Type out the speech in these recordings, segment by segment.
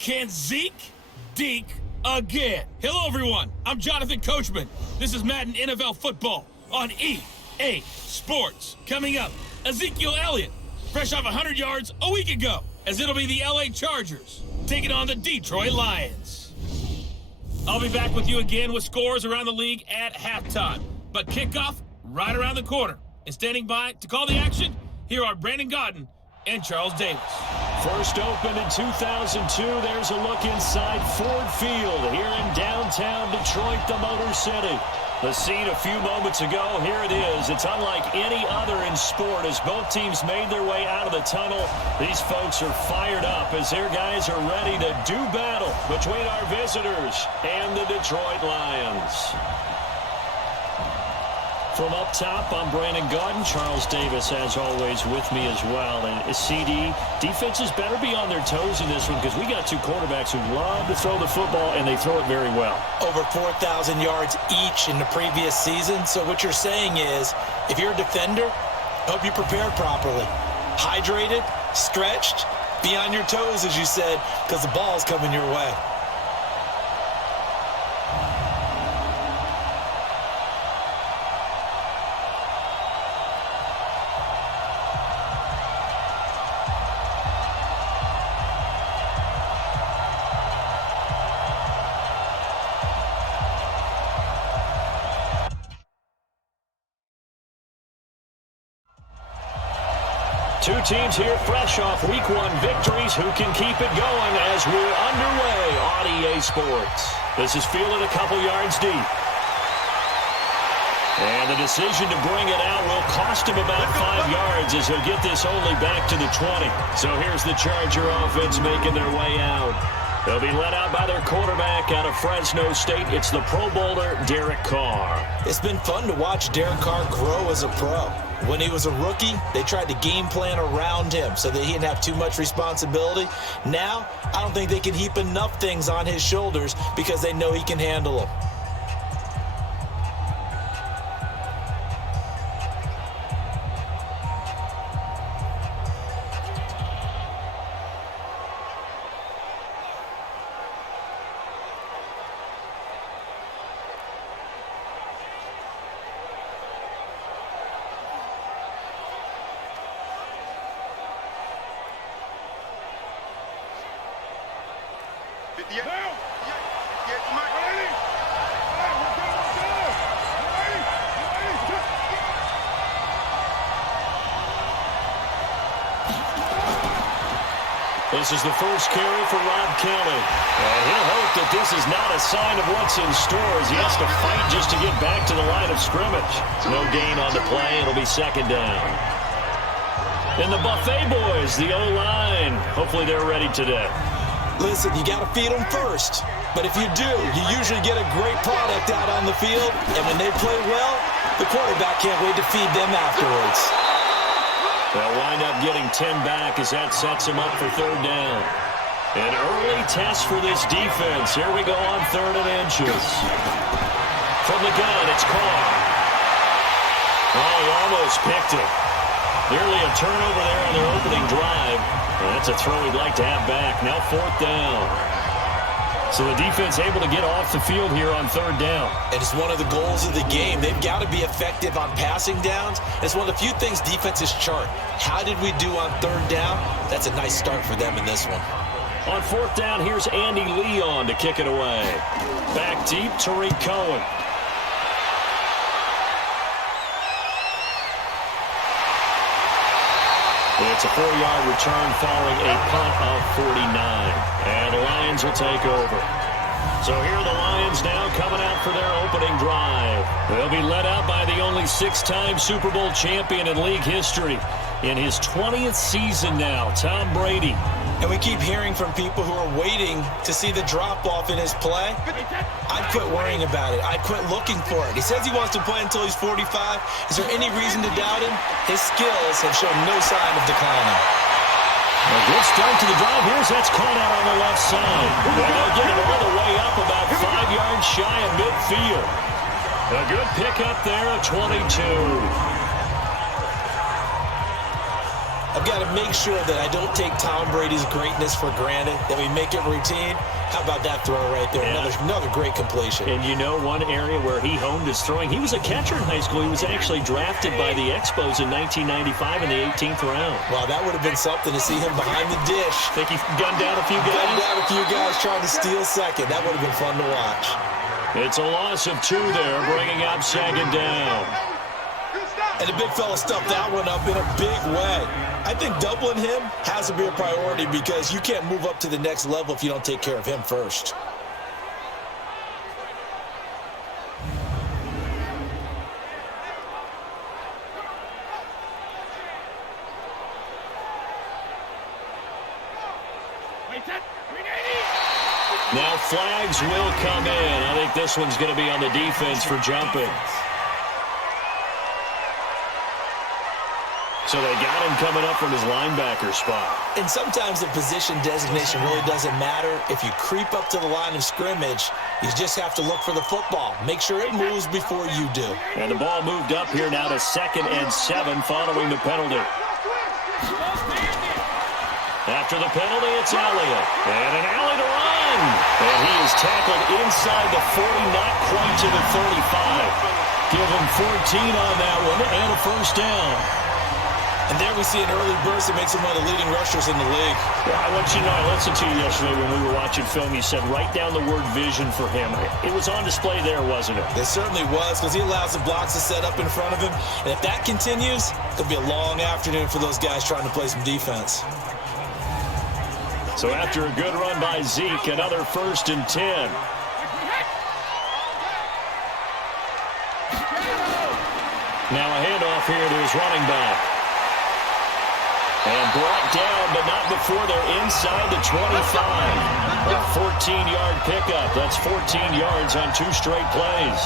Can Zeke deke again? Hello, everyone. I'm Jonathan Coachman. This is Madden NFL football on EA Sports. Coming up, Ezekiel Elliott, fresh off 100 yards a week ago, as it'll be the LA Chargers taking on the Detroit Lions. I'll be back with you again with scores around the league at halftime. But kickoff right around the corner. And standing by to call the action, here are Brandon Gaudin and Charles Davis. First opened in 2002, there's a look inside Ford Field here in downtown Detroit, the Motor City. The scene a few moments ago, here it is. It's unlike any other in sport as both teams made their way out of the tunnel. These folks are fired up as their guys are ready to do battle between our visitors and the Detroit Lions. From up top, I'm Brandon Gaudin. Charles Davis, as always, with me as well. And CD, defenses better be on their toes in this one because we got two quarterbacks who love to throw the football, and they throw it very well. Over 4,000 yards each in the previous season. So what you're saying is, if you're a defender, hope you prepared properly. Hydrated, stretched, be on your toes, as you said, because the ball's coming your way. Two teams here fresh off Week 1 victories who can keep it going as we're underway on EA Sports. This is fielded a couple yards deep. And the decision to bring it out will cost him about 5 yards as he'll get this only back to the 20. So here's the Charger offense making their way out. They'll be led out by their quarterback out of Fresno State. It's the Pro Bowler, Derek Carr. It's been fun to watch Derek Carr grow as a pro. When he was a rookie, they tried to game plan around him so that he didn't have too much responsibility. Now, I don't think they can heap enough things on his shoulders because they know he can handle them. This is the first carry for Rob Kelly. And he'll hope that this is not a sign of what's in store as he has to fight just to get back to the line of scrimmage. No gain on the play. It'll be second down. And the Buffet boys, the O-line. Hopefully they're ready today. Listen, you got to feed them first. But if you do, you usually get a great product out on the field. And when they play well, the quarterback can't wait to feed them afterwards. They'll wind up getting 10 back as that sets him up for third down. An early test for this defense. Here we go on 3rd and inches. From the gun, it's Carr. Oh, he almost picked it. Nearly a turnover there on their opening drive. And that's a throw he'd like to have back. Now 4th down. So the defense able to get off the field here on 3rd down. And it's one of the goals of the game. They've got to be effective on passing downs. It's one of the few things defenses chart. How did we do on 3rd down? That's a nice start for them in this one. On 4th down, here's Andy Leon to kick it away. Back deep, Tariq Cohen. It's a 4-yard return following a punt of 49. And the Lions will take over. So here are the Lions now coming out for their opening drive. They'll be led out by the only 6-time Super Bowl champion in league history. In his 20th season now, Tom Brady. And we keep hearing from people who are waiting to see the drop-off in his play. I'd quit worrying about it. I'd quit looking for it. He says he wants to play until he's 45. Is there any reason to doubt him? His skills have shown no sign of declining. A good start to the drive. That's caught out on the left side. They'll get it all the way up about 5 yards shy of midfield. A good pickup there of 22. I've got to make sure that I don't take Tom Brady's greatness for granted, that we make it routine. How about that throw right there? Yeah. Another great completion. And you know one area where he honed his throwing? He was a catcher in high school. He was actually drafted by the Expos in 1995 in the 18th round. Wow, that would have been something to see him behind the dish. Think he gunned down a few guys? Gunned down a few guys trying to steal second. That would have been fun to watch. It's a loss of 2 there, bringing up second down. And the big fella stuffed that one up in a big way. I think doubling him has to be a priority because you can't move up to the next level if you don't take care of him first. Now flags will come in. I think this one's going to be on the defense for jumping. So they got him coming up from his linebacker spot. And sometimes the position designation really doesn't matter. If you creep up to the line of scrimmage, you just have to look for the football. Make sure it moves before you do. And the ball moved up here now to 2nd and 7 following the penalty. After the penalty, it's Elliott. And an alley to run. And he is tackled inside the 40, not quite to the 35. Give him 14 on that one and a first down. And there we see an early burst that makes him one of the leading rushers in the league. Yeah, I want you to know, I listened to you yesterday when we were watching film. You said write down the word vision for him. It was on display there, wasn't it? It certainly was, because he allows the blocks to set up in front of him. And if that continues, it'll be a long afternoon for those guys trying to play some defense. So after a good run by Zeke, another 1st and 10. Now a handoff here to his running back. And brought down, but not before they're inside the 25. A 14-yard pickup. That's 14 yards on 2 straight plays.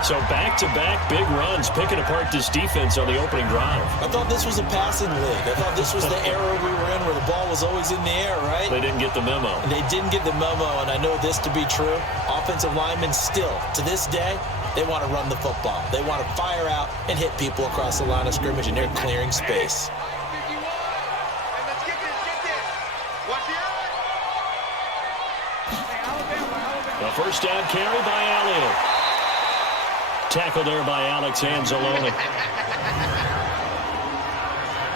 So back-to-back big runs, picking apart this defense on the opening drive. I thought this was a passing league. I thought this was the era we were in where the ball was always in the air, right? They didn't get the memo. And they didn't get the memo, and I know this to be true. Offensive linemen still, to this day, they want to run the football. They want to fire out and hit people across the line of scrimmage, and they're clearing space. A first down carry by Elliott. Tackle there by Alex Anzalone.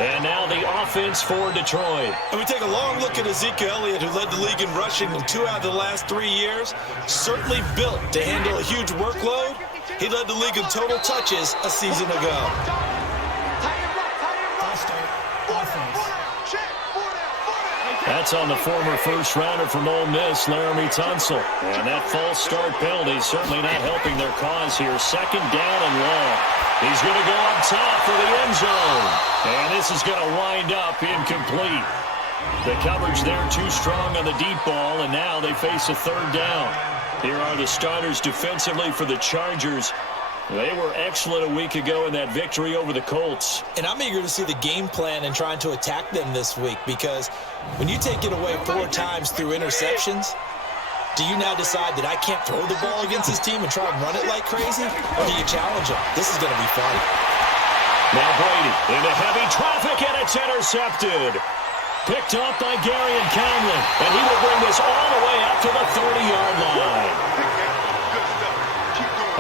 And now the offense for Detroit. And we take a long look at Ezekiel Elliott, who led the league in rushing in 2 out of the last 3 years. Certainly built to handle a huge workload. He led the league in total touches a season ago. That's on the former first-rounder from Ole Miss, Laramie Tunsil. And that false start penalty certainly not helping their cause here. 2nd down and long. He's going to go up top for the end zone. And this is going to wind up incomplete. The coverage there too strong on the deep ball, and now they face a 3rd down. Here are the starters defensively for the Chargers. They were excellent a week ago in that victory over the Colts. And I'm eager to see the game plan and trying to attack them this week, because when you take it away 4 times through interceptions, do you now decide that I can't throw the ball against this team and try and run it like crazy? Or do you challenge them? This is going to be fun. Now Brady into heavy traffic, and it's intercepted. Picked up by Gary and Conlon, and he will bring this all the way up to the 30-yard line.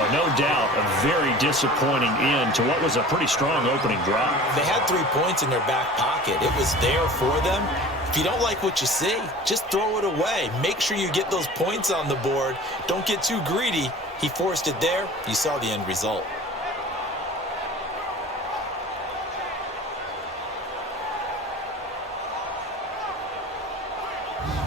No doubt a very disappointing end to what was a pretty strong opening drive. They had 3 points in their back pocket. It was there for them. If you don't like what you see, just throw it away. Make sure you get those points on the board. Don't get too greedy. He forced it there. You saw the end result.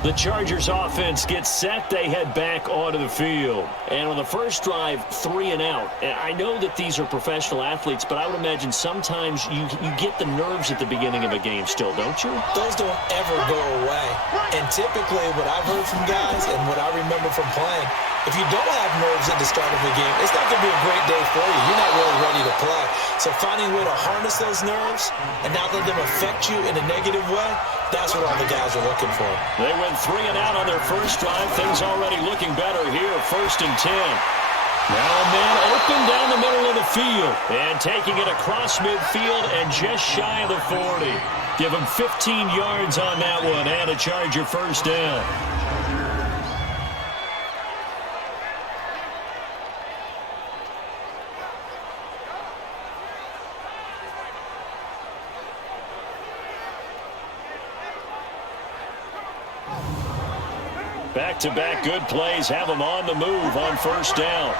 The Chargers offense gets set. They head back onto the field. And on the first drive, 3 and out. And I know that these are professional athletes, but I would imagine sometimes you get the nerves at the beginning of a game still, don't you? Those don't ever go away. And typically what I've heard from guys and what I remember from playing, if you don't have nerves at the start of a game, it's not going to be a great day for you. You're not really ready to play. So finding a way to harness those nerves and not let them affect you in a negative way, that's what all the guys are looking for. They went 3 and out on their first drive. Things already looking better here. 1st and 10. Now a man open down the middle of the field. And taking it across midfield and just shy of the 40. Give him 15 yards on that one and a Charger first down. Back-to-back good plays have them on the move on first down.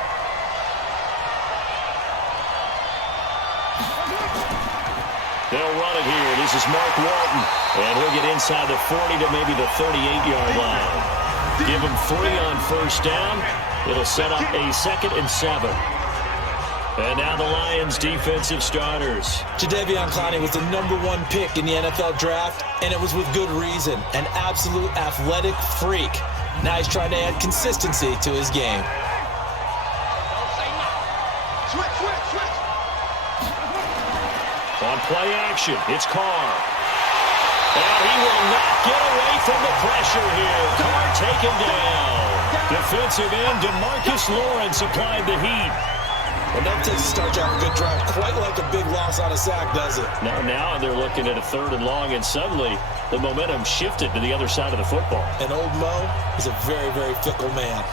They'll run it here. This is Mark Walton. And he'll get inside the 40 to maybe the 38-yard line. Give him 3 on first down. It'll set up a 2nd and 7. And now the Lions defensive starters. Jadeveon Clowney was the #1 pick in the NFL draft, and it was with good reason. An absolute athletic freak. Now he's trying to add consistency to his game. On play action, it's Carr. And he will not get away from the pressure here. Carr taken down. Defensive end DeMarcus Lawrence applied the heat. Well, that takes a start to have a good drive. Quite like a big loss on a sack, does it? Now they're looking at a 3rd and long, and suddenly the momentum shifted to the other side of the football. And old Mo is a very, very fickle man.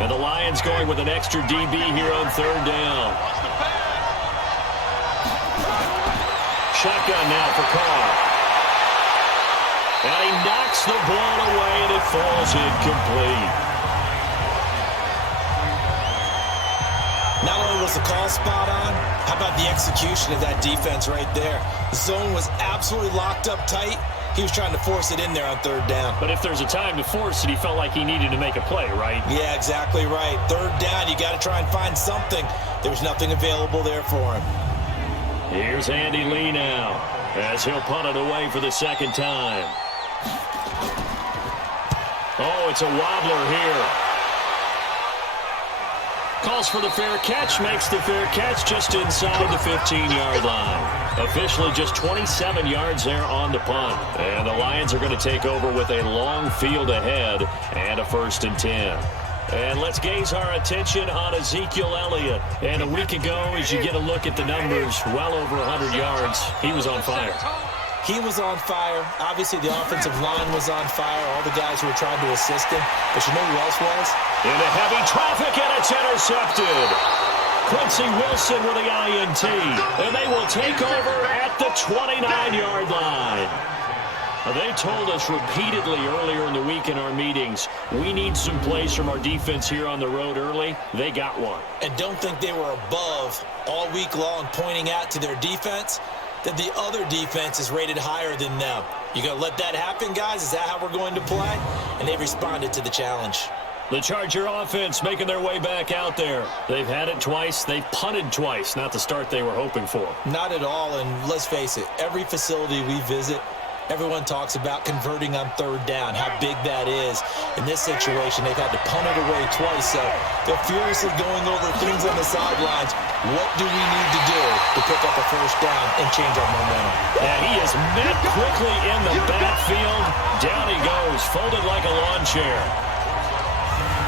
And the Lions going with an extra DB here on 3rd down. Shotgun now for Carr. And he knocks the ball away, and it falls incomplete. Not only was the call spot on, how about the execution of that defense right there? The zone was absolutely locked up tight. He was trying to force it in there on 3rd down. But if there's a time to force it, he felt like he needed to make a play, right? Yeah, exactly right. 3rd down, you got to try and find something. There was nothing available there for him. Here's Andy Lee now, as he'll punt it away for the 2nd time. Oh, it's a wobbler here. Calls for the fair catch, makes the fair catch just inside the 15-yard line. Officially just 27 yards there on the punt. And the Lions are going to take over with a long field ahead and a 1st and 10. And let's gaze our attention on Ezekiel Elliott. And a week ago, as you get a look at the numbers, well over 100 yards, he was on fire. He was on fire. Obviously, the offensive line was on fire. All the guys who were trying to assist him. But you know who else was? Into heavy traffic, and it's intercepted. Quincy Wilson with the INT. And they will take over at the 29-yard line. Now, they told us repeatedly earlier in the week in our meetings, we need some plays from our defense here on the road early. They got one. And don't think they were above all week long pointing out to their defense that the other defense is rated higher than them. You gonna let that happen, guys? Is that how we're going to play? And they responded to the challenge. The Charger offense making their way back out there. They've had it twice. They've punted twice. Not the start they were hoping for. Not at all, and let's face it, every facility we visit, everyone talks about converting on 3rd down, how big that is. In this situation, they've had to punt it away twice, so they're furiously going over things on the sidelines. What do we need to do to pick up a 1st down and change our momentum? And he is met quickly in the backfield. Down he goes, folded like a lawn chair.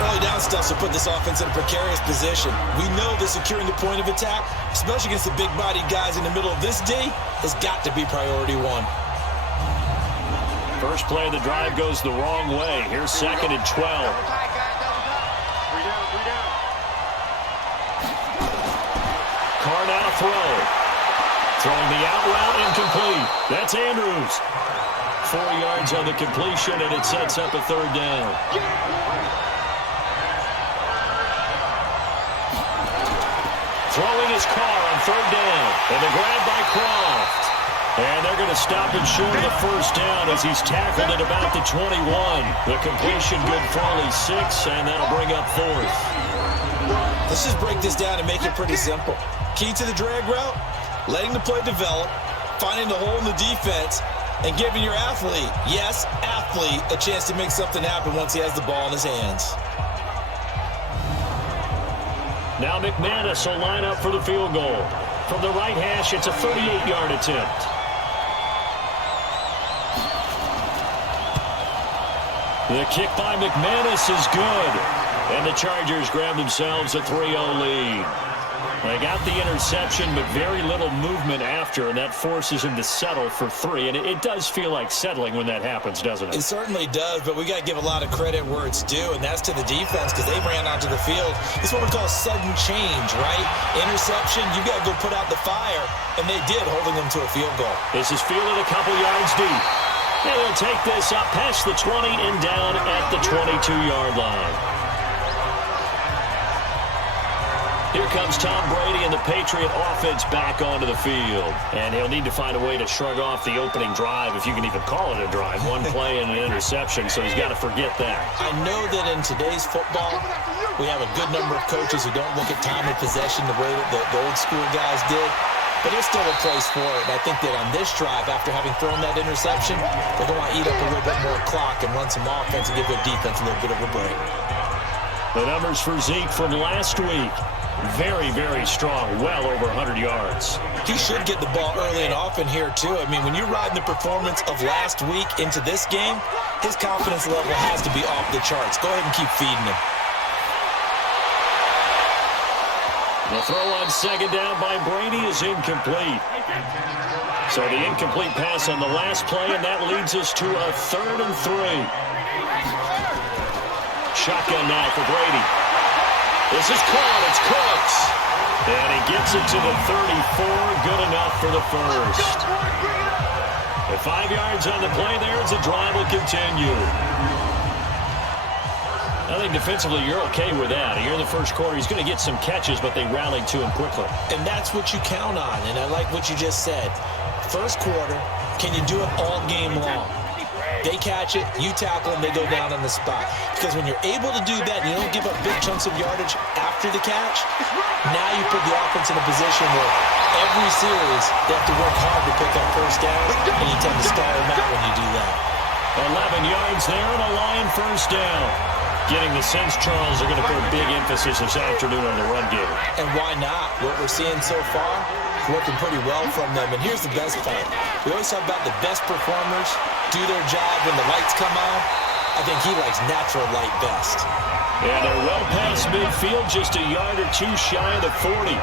Early down stuff will put this offense in a precarious position. We know that securing the point of attack, especially against the big-bodied guys in the middle of this D, has got to be priority 1. First play of the drive goes the wrong way. Here's 2nd and 12. Carr now throw. Throwing the out route incomplete. That's Andrews. 4 yards on the completion, and it sets up a 3rd down. Throwing his Carr on 3rd down. And the grab by Croft. And they're going to stop him short of the 1st down as he's tackled at about the 21. The completion good for only 6, and that'll bring up 4th. Let's just break this down and make it pretty simple. Key to the drag route, letting the play develop, finding the hole in the defense, and giving your athlete, yes, athlete, a chance to make something happen once he has the ball in his hands. Now McManus will line up for the field goal. From the right hash, it's a 38-yard attempt. The kick by McManus is good. And the Chargers grab themselves a 3-0 lead. They got the interception, but very little movement after, and that forces him to settle for 3. And it does feel like settling when that happens, doesn't it? It certainly does, but we got to give a lot of credit where it's due, and that's to the defense because they ran onto the field. It's what we call sudden change, right? Interception, you got to go put out the fire, and they did, holding them to a field goal. This is fielded a couple yards deep. And they'll take this up past the 20 and down at the 22-yard line. Here comes Tom Brady and the Patriot offense back onto the field. And he'll need to find a way to shrug off the opening drive, if you can even call it a drive. One play and an interception, so he's got to forget that. I know that in today's football, we have a good number of coaches who don't look at time of possession the way that the old school guys did. But there's still a place for it. And I think that on this drive, after having thrown that interception, they're going to eat up a little bit more clock and run some offense and give their defense a little bit of a break. The numbers for Zeke from last week. Very, very strong, well over 100 yards. He should get the ball early and often here, too. I mean, when you're riding the performance of last week into this game, his confidence level has to be off the charts. Go ahead and keep feeding him. The throw on second down by Brady is incomplete. So the incomplete pass on the last play, and that leads us to a 3rd and 3. Shotgun now for Brady. This is caught. It's Cooks. And he gets it to the 34. Good enough for the first. At 5 yards on the play there, the drive will continue. I think defensively you're okay with that. Here in the first quarter, he's going to get some catches, but they rallied to him quickly. And that's what you count on, and I like what you just said. First quarter, can you do it all game long? They catch it, you tackle them, they go down on the spot. Because when you're able to do that and you don't give up big chunks of yardage after the catch, now you put the offense in a position where every series they have to work hard to pick up first down, and you tend to stall them out when you do that. 11 yards there and a Lion first down. Getting the sense Charles are going to put a big emphasis this afternoon on the run game. And why not? What we're seeing so far is working pretty well from them. And here's the best part. We always talk about the best performers do their job when the lights come on. I think he likes natural light best. And they're well past midfield, just a yard or two shy of the 40.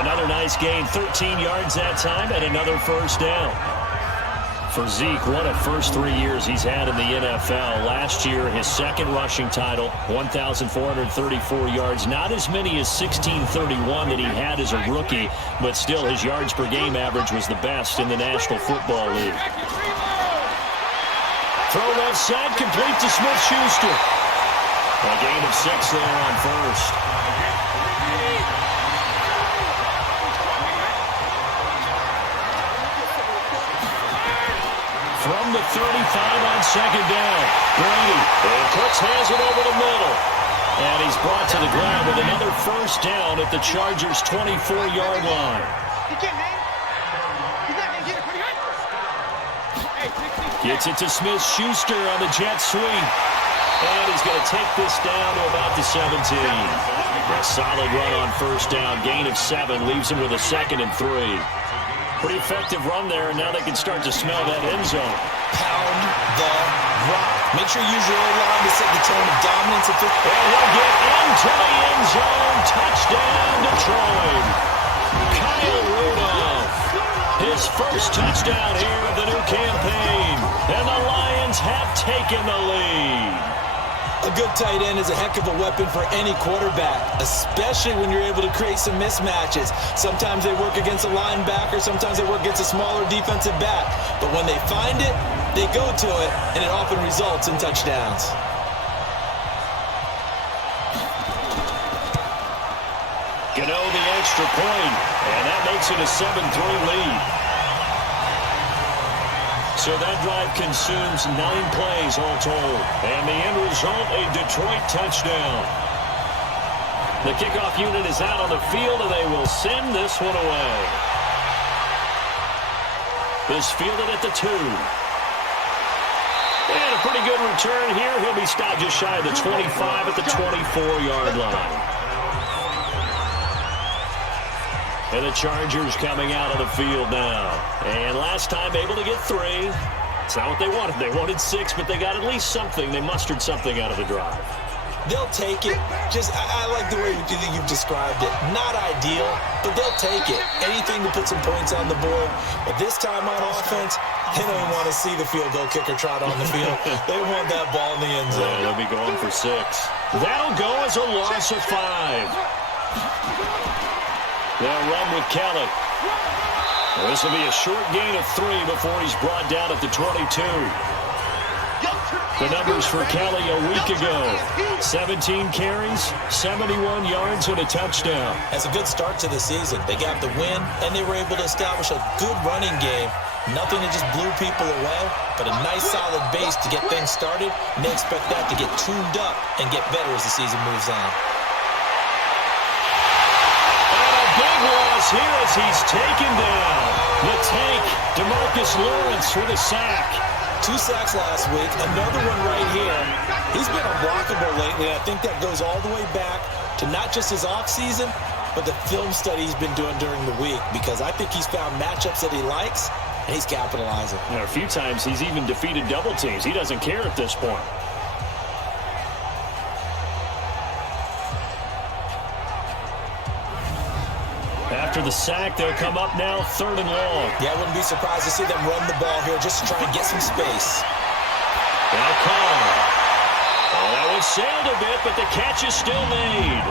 Another nice gain, 13 yards that time, and another first down. For Zeke, what a first 3 years he's had in the NFL. Last year, his second rushing title, 1,434 yards. Not as many as 1,631 that he had as a rookie, but still his yards per game average was the best in the National Football League. Throw left side, complete to Smith-Schuster. A gain of 6 there on first. From the 35 on second down, Brady. And Cooks has it over the middle. And he's brought to the ground with another first down at the Chargers' 24-yard line. Gets it to Smith-Schuster on the jet sweep. And he's going to take this down to about the 17. A solid run on first down. Gain of 7 leaves him with a 2nd and 3. Pretty effective run there, and now they can start to smell that end zone. Pound the rock. Make sure you use your O-line to set the tone of dominance. And he'll get into the end zone. Touchdown, Detroit. Kyle Rudolph. His first touchdown here of the new campaign. And the Lions have taken the lead. A good tight end is a heck of a weapon for any quarterback, especially when you're able to create some mismatches. Sometimes they work against a linebacker, sometimes they work against a smaller defensive back. But when they find it, they go to it, and it often results in touchdowns. Gano the extra point, and that makes it a 7-3 lead. So that drive consumes 9 plays all told. And the end result, a Detroit touchdown. The kickoff unit is out on the field, and they will send this one away. This fielded at the 2. And a pretty good return here. He'll be stopped just shy of the 25 at the 24-yard line. And the Chargers coming out of the field now. And last time able to get 3. It's not what they wanted. They wanted 6, but they got at least something. They mustered something out of the drive. They'll take it. I like the way you've described it. Not ideal, but they'll take it. Anything to put some points on the board. But this time on offense, they don't even want to see the field goal kicker trot on the field. They want that ball in the end zone. They'll be going for 6. That'll go as a loss of 5. They'll run with Kelly. This will be a short gain of 3 before he's brought down at the 22. The numbers for Kelly a week ago: 17 carries, 71 yards, and a touchdown. That's a good start to the season. They got the win, and they were able to establish a good running game. Nothing that just blew people away, but a nice solid base to get things started, and they expect that to get tuned up and get better as the season moves on. Big loss here as he's taken down. The tank, DeMarcus Lawrence with a sack. 2 sacks last week, another one right here. He's been unblockable lately, and I think that goes all the way back to not just his offseason, but the film study he's been doing during the week, because I think he's found matchups that he likes, and he's capitalizing. A few times he's even defeated double teams. He doesn't care at this point. After the sack, they'll come up now 3rd and long. Yeah, I wouldn't be surprised to see them run the ball here just to try and get some space. Now Carr. Oh, that one sailed a bit, but the catch is still made.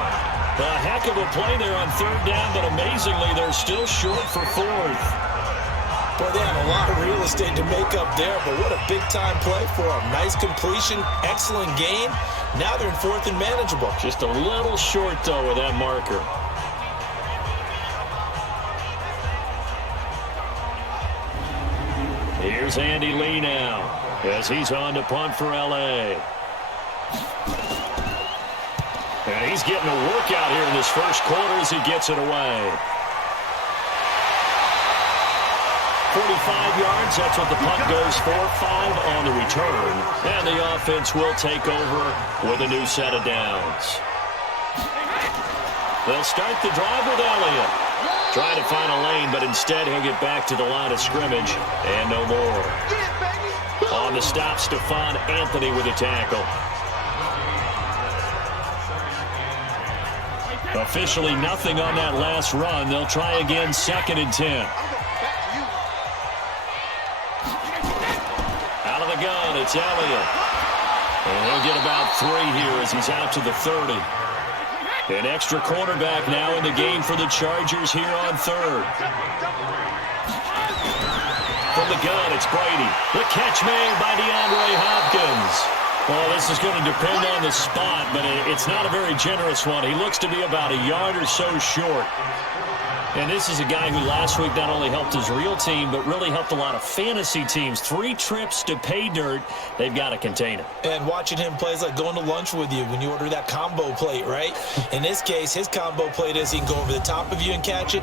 A heck of a play there on 3rd down, but amazingly, they're still short for 4th. Boy, they have a lot of real estate to make up there, but what a big-time play for them. Nice completion, excellent gain. Now they're in 4th and manageable. Just a little short, though, with that marker. Here's Andy Lee now as he's on to punt for L.A. And he's getting a workout here in this first quarter as he gets it away. 45 yards, that's what the punt goes for. 5 on the return. And the offense will take over with a new set of downs. They'll start the drive with Elliott. Trying to find a lane, but instead he'll get back to the line of scrimmage and no more. On the stop, Stephon Anthony with a tackle. Officially nothing on that last run. They'll try again, 2nd and 10. Out of the gun, it's Elliott. And he'll get about 3 here as he's out to the 30. An extra quarterback now in the game for the Chargers here on 3rd. From the gun, it's Brady. The catch made by DeAndre Hopkins. Well, this is going to depend on the spot, but it's not a very generous one. He looks to be about a yard or so short. And this is a guy who last week not only helped his real team, but really helped a lot of fantasy teams. 3 trips to pay dirt. They've got to contain him. And watching him play is like going to lunch with you when you order that combo plate, right? In this case, his combo plate is he can go over the top of you and catch it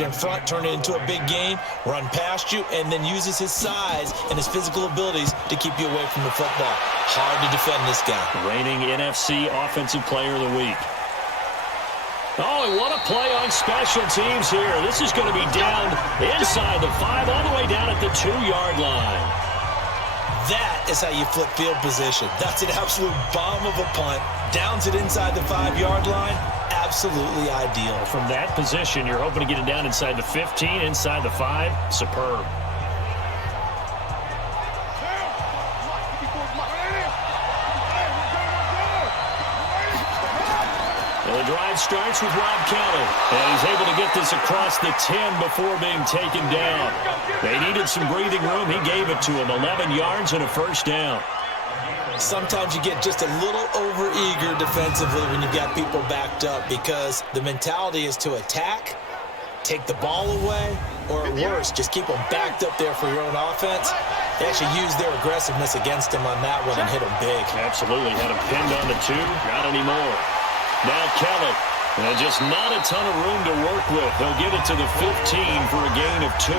in front, turn it into a big gain, run past you, and then uses his size and his physical abilities to keep you away from the football. Hard to defend this guy. Reigning NFC Offensive Player of the Week. Oh, and what a play on special teams here. This is going to be down inside the 5, all the way down at the 2-yard line. That is how you flip field position. That's an absolute bomb of a punt. Downs it inside the 5-yard line. Absolutely ideal. From that position, you're hoping to get it down inside the 15, inside the 5. Superb. The drive starts with Rob Kelly, and he's able to get this across the 10 before being taken down. They needed some breathing room. He gave it to him. 11 yards and a 1st down. Sometimes you get just a little over-eager defensively when you've got people backed up, because the mentality is to attack, take the ball away, or at worst, just keep them backed up there for your own offense. They actually used their aggressiveness against him on that one and hit him big. Absolutely. Had him pinned on the 2. Not anymore. Now Kelly, and just not a ton of room to work with. He'll get it to the 15 for a gain of 2.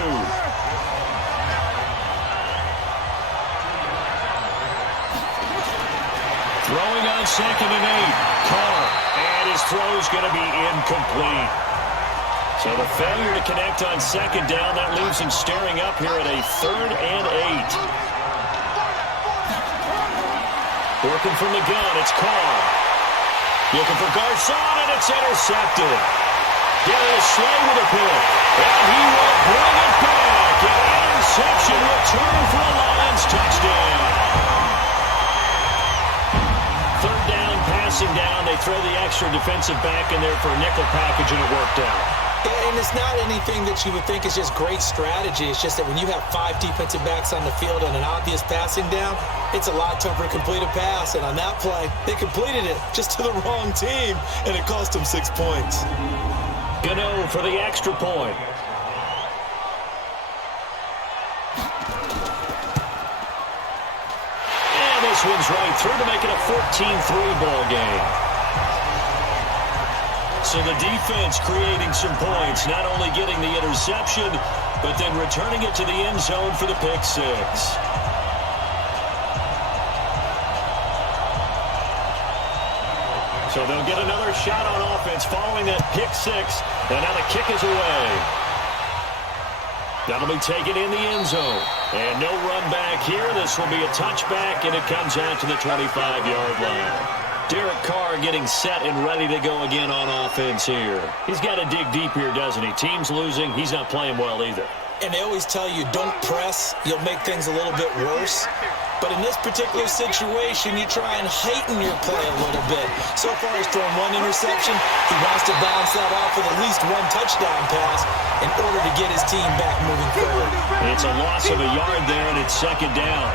Throwing on 2nd and 8. Carr, and his throw's going to be incomplete. So the failure to connect on 2nd down, that leaves him staring up here at a 3rd and 8. Working from the gun, it's Carr. Looking for Garcon, and it's intercepted. Darius Slay with a pick. And he will bring it back. An interception return for a Lions touchdown. Third down, passing down. They throw the extra defensive back in there for a nickel package, and it worked out. And it's not anything that you would think is just great strategy. It's just that when you have 5 defensive backs on the field and an obvious passing down, it's a lot tougher to complete a pass. And on that play, they completed it just to the wrong team, and it cost them 6 points. Gano for the extra point. And this one's right through to make it a 14-3 ball game. So the defense creating some points, not only getting the interception, but then returning it to the end zone for the pick six. So they'll get another shot on offense following that pick six, and now the kick is away. That'll be taken in the end zone. And no run back here. This will be a touchback, and it comes out to the 25-yard line. Derek Carr getting set and ready to go again on offense here. He's got to dig deep here, doesn't he? Team's losing. He's not playing well either. And they always tell you, don't press. You'll make things a little bit worse. But in this particular situation, you try and heighten your play a little bit. So far, he's thrown 1 interception. He wants to bounce that off with at least 1 touchdown pass in order to get his team back moving forward. It's a loss of a yard there, and it's second down.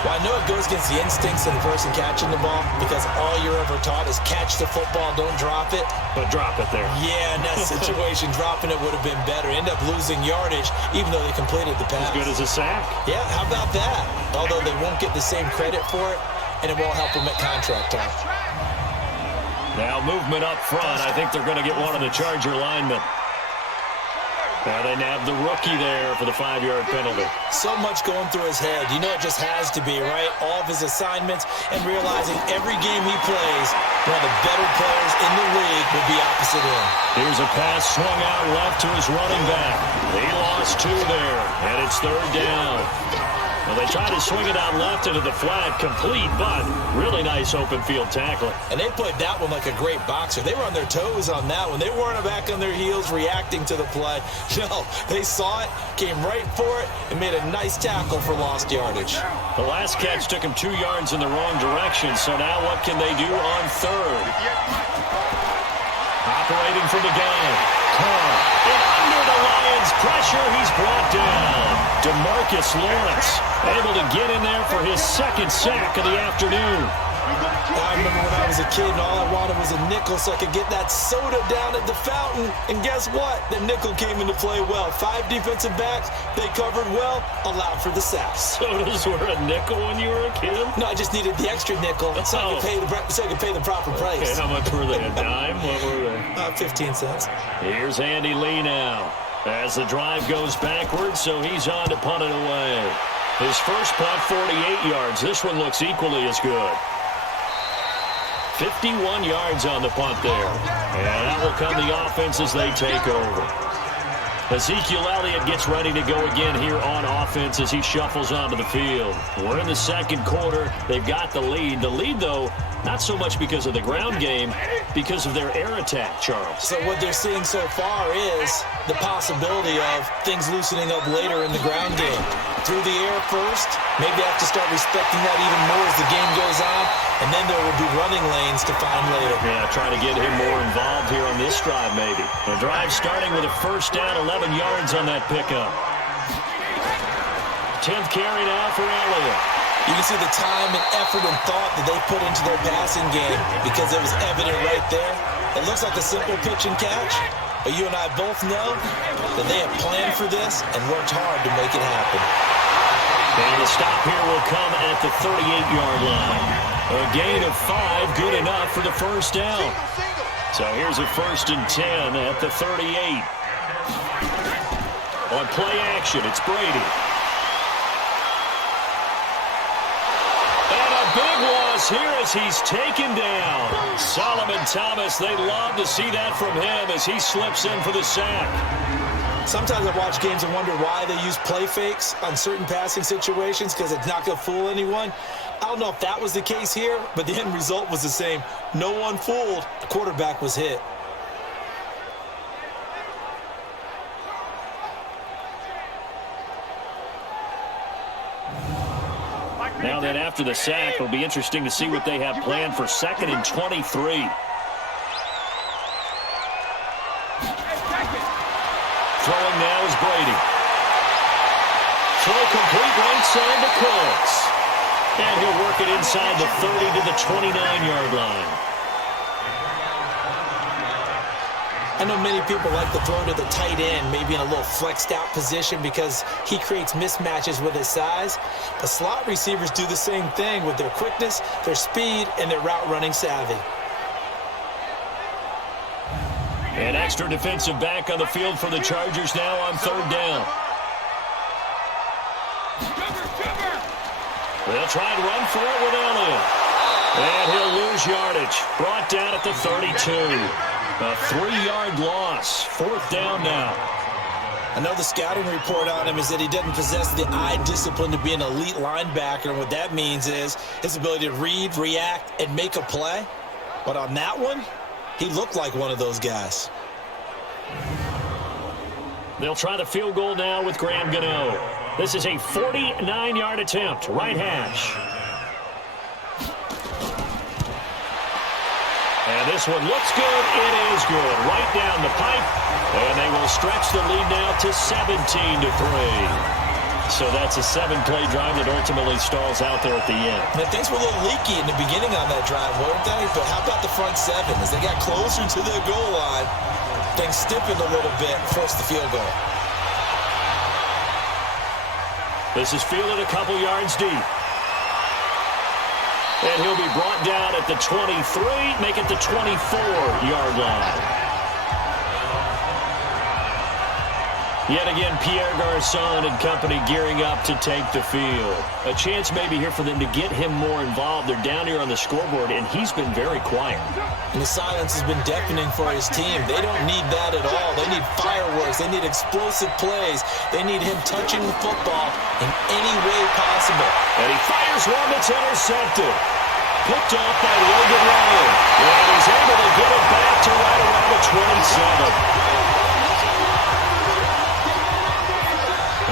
Well, I know it goes against the instincts of the person catching the ball because all you're ever taught is catch the football, don't drop it. But drop it there. Yeah, in that situation, dropping it would have been better. End up losing yardage, even though they completed the pass. As good as a sack. Yeah, how about that? Although they won't get the same credit for it, and it won't help them at contract time. Now movement up front. I think they're going to get one of the Charger linemen. Now they nab the rookie there for the 5-yard penalty. So much going through his head. You know it just has to be, right? All of his assignments and realizing every game he plays, one of the better players in the league will be opposite him. Here's a pass swung out left to his running back. He lost 2 there, and it's third down. Well, they tried to swing it out left into the flat, complete, but really nice open field tackling. And they played that one like a great boxer. They were on their toes on that one. They weren't back on their heels reacting to the play. No, they saw it, came right for it, and made a nice tackle for lost yardage. The last catch took him 2 yards in the wrong direction, so now what can they do on third? Operating from the gun. Carr. And under the Lions' pressure, he's brought down. DeMarcus Lawrence able to get in there for his second sack of the afternoon. I remember when I was a kid and all I wanted was a nickel so I could get that soda down at the fountain. And guess what? The nickel came into play well. 5 defensive backs, they covered well, allowed for the sacks. Sodas were a nickel when you were a kid? No, I just needed the extra nickel so I could pay the proper price. Okay, how much were they? A dime? What were they? 15 cents. Here's Andy Lee now. As the drive goes backwards, so he's on to punt it away. His first punt, 48 yards. This one looks equally as good. 51 yards on the punt there. And that will come the offense as they take over. Ezekiel Elliott gets ready to go again here on offense as he shuffles onto the field. We're in the second quarter. They've got the lead. The lead, though, not so much because of the ground game, because of their air attack, Charles. So what they're seeing so far is the possibility of things loosening up later in the ground game. Through the air first, maybe they have to start respecting that even more as the game goes on, and then there will be running lanes to find later. Yeah, trying to get him more involved here on this drive, maybe. The drive starting with a first down, 11 yards on that pickup. 10th carry now for Elliott. You can see the time and effort and thought that they put into their passing game because it was evident right there. It looks like a simple pitch and catch, but you and I both know that they have planned for this and worked hard to make it happen. And the stop here will come at the 38-yard line. A gain of 5, good enough for the first down. So here's a 1st and 10 at the 38. On play action, it's Brady. And a big loss here as he's taken down. Solomon Thomas, they'd love to see that from him as he slips in for the sack. Sometimes I watch games and wonder why they use play fakes on certain passing situations because it's not going to fool anyone. I don't know if that was the case here, but the end result was the same. No one fooled. The quarterback was hit. Now then, after the sack, it'll be interesting to see what they have planned for 2nd and 23. Throwing now is Brady. Throw complete right side to Cooks. And he'll work it inside the 30 to the 29-yard line. I know many people like to throw to the tight end, maybe in a little flexed out position because he creates mismatches with his size. But slot receivers do the same thing with their quickness, their speed, and their route running savvy. An extra defensive back on the field for the Chargers now on 3rd down. They'll try and run for it with Elliott. And he'll lose yardage. Brought down at the 32. A 3-yard loss. 4th down now. I know the scouting report on him is that he doesn't possess the eye discipline to be an elite linebacker. And what that means is his ability to read, react, and make a play. But on that one, he looked like one of those guys. They'll try the field goal now with Graham Gano. This is a 49-yard attempt. Right hash. And this one looks good. It is good. Right down the pipe. And they will stretch the lead now to 17-3. So that's a 7-play drive that ultimately stalls out there at the end. Now, things were a little leaky in the beginning on that drive, weren't they? But how about the front 7? As they got closer to the goal line, things stiffened a little bit, forced the field goal. This is fielded a couple yards deep. And he'll be brought down at the 23, make it the 24-yard line. Yet again, Pierre Garçon and company gearing up to take the field. A chance maybe here for them to get him more involved. They're down here on the scoreboard, and he's been very quiet. And the silence has been deafening for his team. They don't need that at all. They need fireworks. They need explosive plays. They need him touching the football in any way possible. And he fires one that's intercepted. Picked off by Logan Ryan. And he's able to get it back to right around the 27.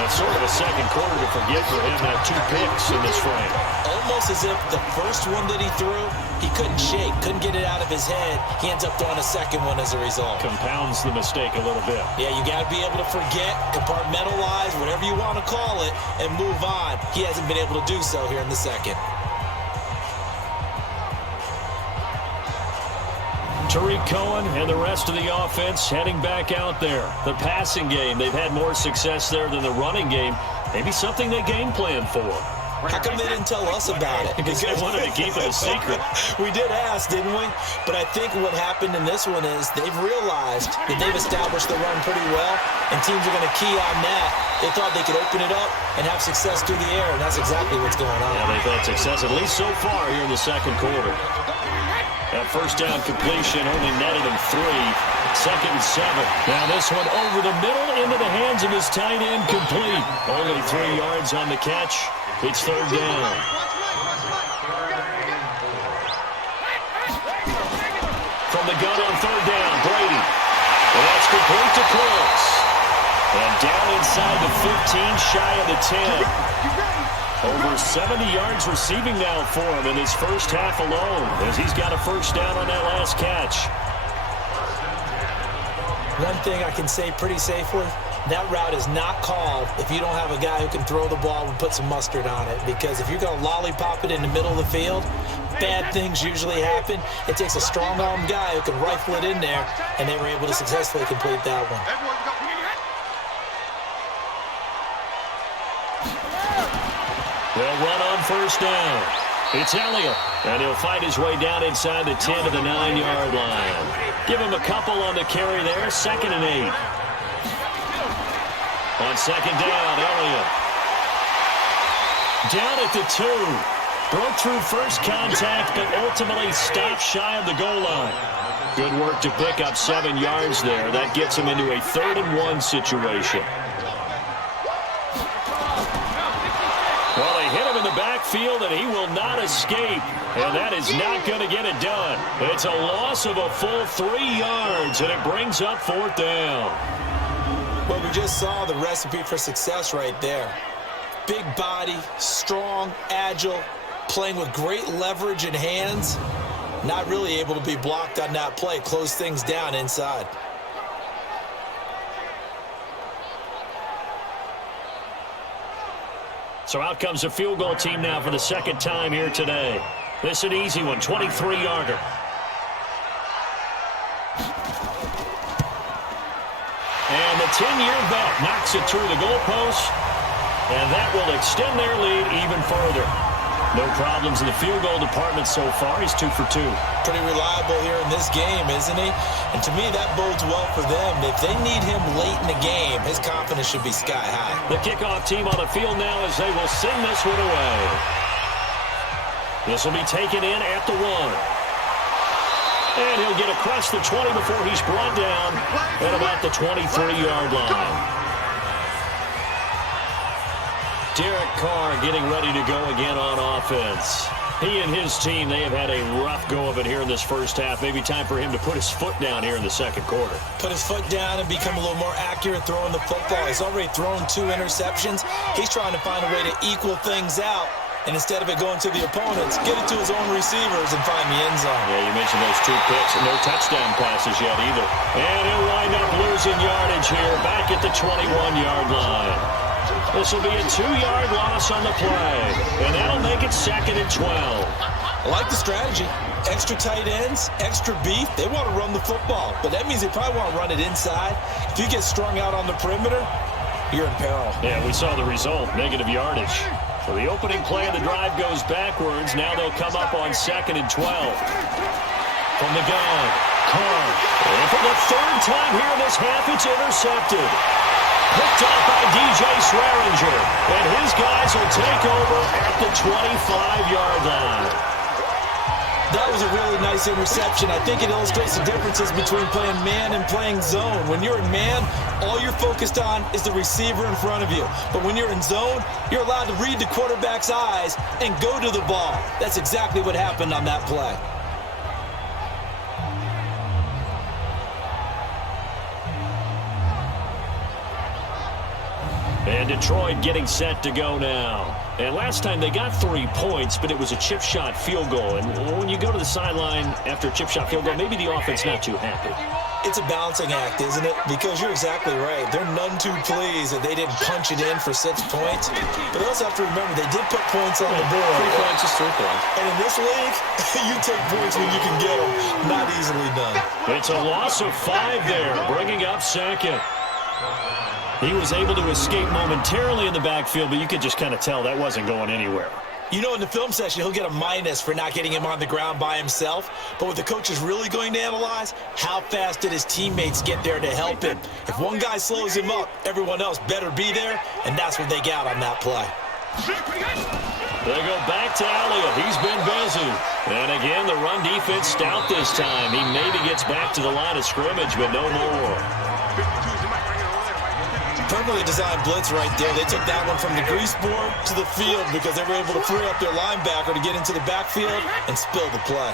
Sort of a second quarter to forget for him. Now 2 picks in this frame. Almost as if the first one that he threw, he couldn't shake, couldn't get it out of his head. He ends up throwing a second one as a result. Compounds the mistake a little bit. Yeah, you got to be able to forget, compartmentalize, whatever you want to call it, and move on. He hasn't been able to do so here in the second. Tariq Cohen and the rest of the offense heading back out there. The passing game, they've had more success there than the running game. Maybe something they game plan for. How come they didn't tell us about it? Because they wanted to keep it a secret. We did ask, didn't we? But I think what happened in this one is they've realized that they've established the run pretty well, and teams are going to key on that. They thought they could open it up and have success through the air, and that's exactly what's going on. Yeah, they've had success, at least so far here in the second quarter. That first down completion only netted him 3. 2nd and 7. Now this one over the middle into the hands of his tight end, complete. Only 3 yards on the catch. It's 3rd down. From the gun on 3rd down, Brady. And that's complete to Cooks. And down inside the 15, shy of the 10. Over 70 yards receiving now for him in his first half alone, as he's got a first down on that last catch. One thing I can say pretty safely, that route is not called if you don't have a guy who can throw the ball and put some mustard on it. Because if you're going to lollipop it in the middle of the field, bad things usually happen. It takes a strong-arm guy who can rifle it in there, and they were able to successfully complete that one. They'll run on first down. It's Elliott, and he'll fight his way down inside the 10 to the 9-yard line. Give him a couple on the carry there, 2nd and 8. On 2nd down, Elliott. Down at the 2. Broke through first contact, but ultimately stopped shy of the goal line. Good work to pick up 7 yards there. That gets him into a 3rd and 1 situation. Well, they hit him in the backfield, and he will not escape. And that is not going to get it done. It's a loss of a full 3 yards, and it brings up 4th down. Well, we just saw the recipe for success right there. Big body, strong, agile, playing with great leverage in hands. Not really able to be blocked on that play. Close things down inside. So out comes a field goal team now for the 2nd time here today. This is an easy one, 23-yarder. And the 10-year vet knocks it through the goalpost, and that will extend their lead even further. No problems in the field goal department so far. He's 2 for 2. Pretty reliable here in this game, isn't he? And to me, that bodes well for them. If they need him late in the game, his confidence should be sky high. The kickoff team on the field now as they will send this one away. This will be taken in at the 1. And he'll get across the 20 before he's brought down at about the 23-yard line. Derek Carr getting ready to go again on offense. He and his team, they have had a rough go of it here in this first half. Maybe time for him to put his foot down here in the 2nd quarter. Put his foot down and become a little more accurate throwing the football. He's already thrown 2 interceptions. He's trying to find a way to equal things out. And instead of it going to the opponents, get it to his own receivers and find the end zone. Yeah, you mentioned those 2 picks and no touchdown passes yet either. And he'll wind up losing yardage here back at the 21-yard line. This will be a 2-yard loss on the play, and that'll make it 2nd and 12. I like the strategy. Extra tight ends, extra beef. They want to run the football, but that means they probably want to run it inside. If you get strung out on the perimeter, you're in peril. Yeah, we saw the result, negative yardage. So the opening play of the drive goes backwards. Now they'll come up on 2nd and 12. From the gun, Carr. And for the 3rd time here in this half, it's intercepted. Picked off by DJ Swearinger, and his guys will take over at the 25-yard line. That was a really nice interception. I think it illustrates the differences between playing man and playing zone. When you're in man, all you're focused on is the receiver in front of you. But when you're in zone, you're allowed to read the quarterback's eyes and go to the ball. That's exactly what happened on that play. And Detroit getting set to go now. And last time they got 3 points, but it was a chip shot field goal. And when you go to the sideline after a chip shot field goal, maybe the offense not too happy. It's a balancing act, isn't it? Because you're exactly right. They're none too pleased that they didn't punch it in for 6 points. But they also have to remember they did put points on the board. 3 points is 3 points. And in this league, you take points when you can get them. Not easily done. It's a loss of 5 there, bringing up 2nd. He was able to escape momentarily in the backfield, but you could just kind of tell that wasn't going anywhere. You know, in the film session, he'll get a minus for not getting him on the ground by himself. But what the coach is really going to analyze, how fast did his teammates get there to help him? If one guy slows him up, everyone else better be there, and that's what they got on that play. They go back to Elliott. He's been busy. And again, the run defense stout this time. He maybe gets back to the line of scrimmage, but no more. Perfectly designed blitz right there. They took that one from the grease board to the field because they were able to free up their linebacker to get into the backfield and spill the play.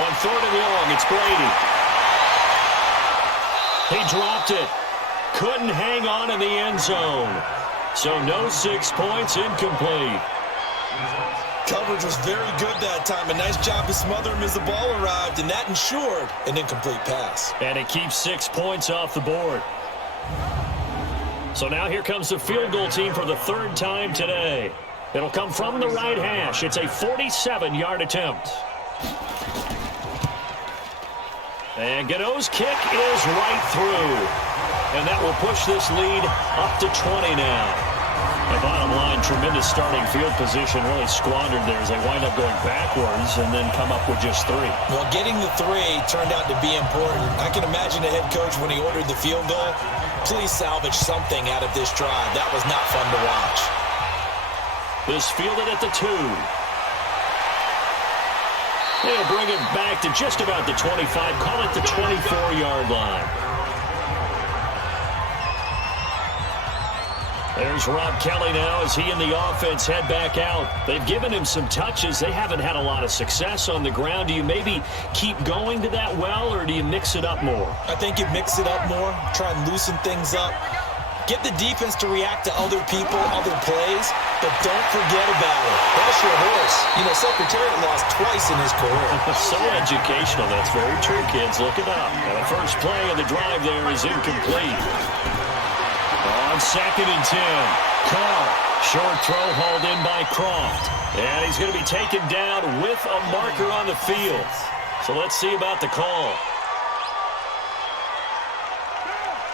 On 3rd and long, it's Brady. He dropped it. Couldn't hang on in the end zone. So no 6 points, incomplete. Coverage was very good that time. A nice job to smother him as the ball arrived, and that ensured an incomplete pass. And it keeps 6 points off the board. So now here comes the field goal team for the 3rd time today. It'll come from the right hash. It's a 47-yard attempt. And Gano's kick is right through. And that will push this lead up to 20 now. The bottom line, tremendous starting field position, really squandered there as they wind up going backwards and then come up with just 3. Well, getting the 3 turned out to be important. I can imagine the head coach when he ordered the field goal, please salvage something out of this drive. That was not fun to watch. This fielded at the 2. They'll bring it back to just about the 25, call it the 24-yard line. There's Rob Kelly now as he and the offense head back out. They've given him some touches. They haven't had a lot of success on the ground. Do you maybe keep going to that well, or do you mix it up more? I think you mix it up more, try and loosen things up. Get the defense to react to other people, other plays, but don't forget about it. That's your horse. You know, Secretariat lost twice in his career. So educational. That's very true, kids. Look it up. And the first play of the drive there is incomplete. On 2nd and 10, Carr. Short throw hauled in by Croft. And he's going to be taken down with a marker on the field. So let's see about the call.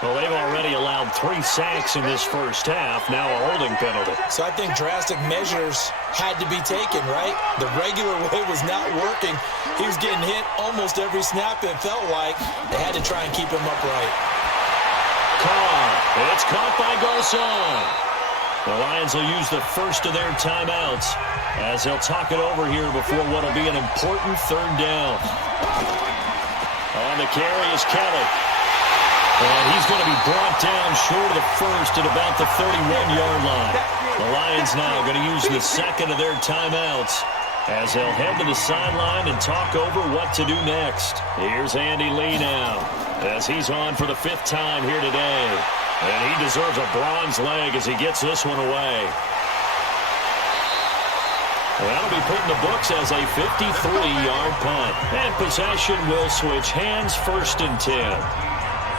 Well, they've already allowed 3 sacks in this first half. Now a holding penalty. So I think drastic measures had to be taken, right? The regular way was not working. He was getting hit almost every snap, it felt like. They had to try and keep him upright. Carr. It's caught by Garcon. The Lions will use the first of their timeouts as they'll talk it over here before what will be an important 3rd down. On the carry is Kelly. And he's going to be brought down short of the first at about the 31-yard line. The Lions now going to use the second of their timeouts as they'll head to the sideline and talk over what to do next. Here's Andy Lee now as he's on for the 5th time here today. And he deserves a bronze leg as he gets this one away. That'll be put in the books as a 53-yard punt. And possession will switch hands, 1st and 10.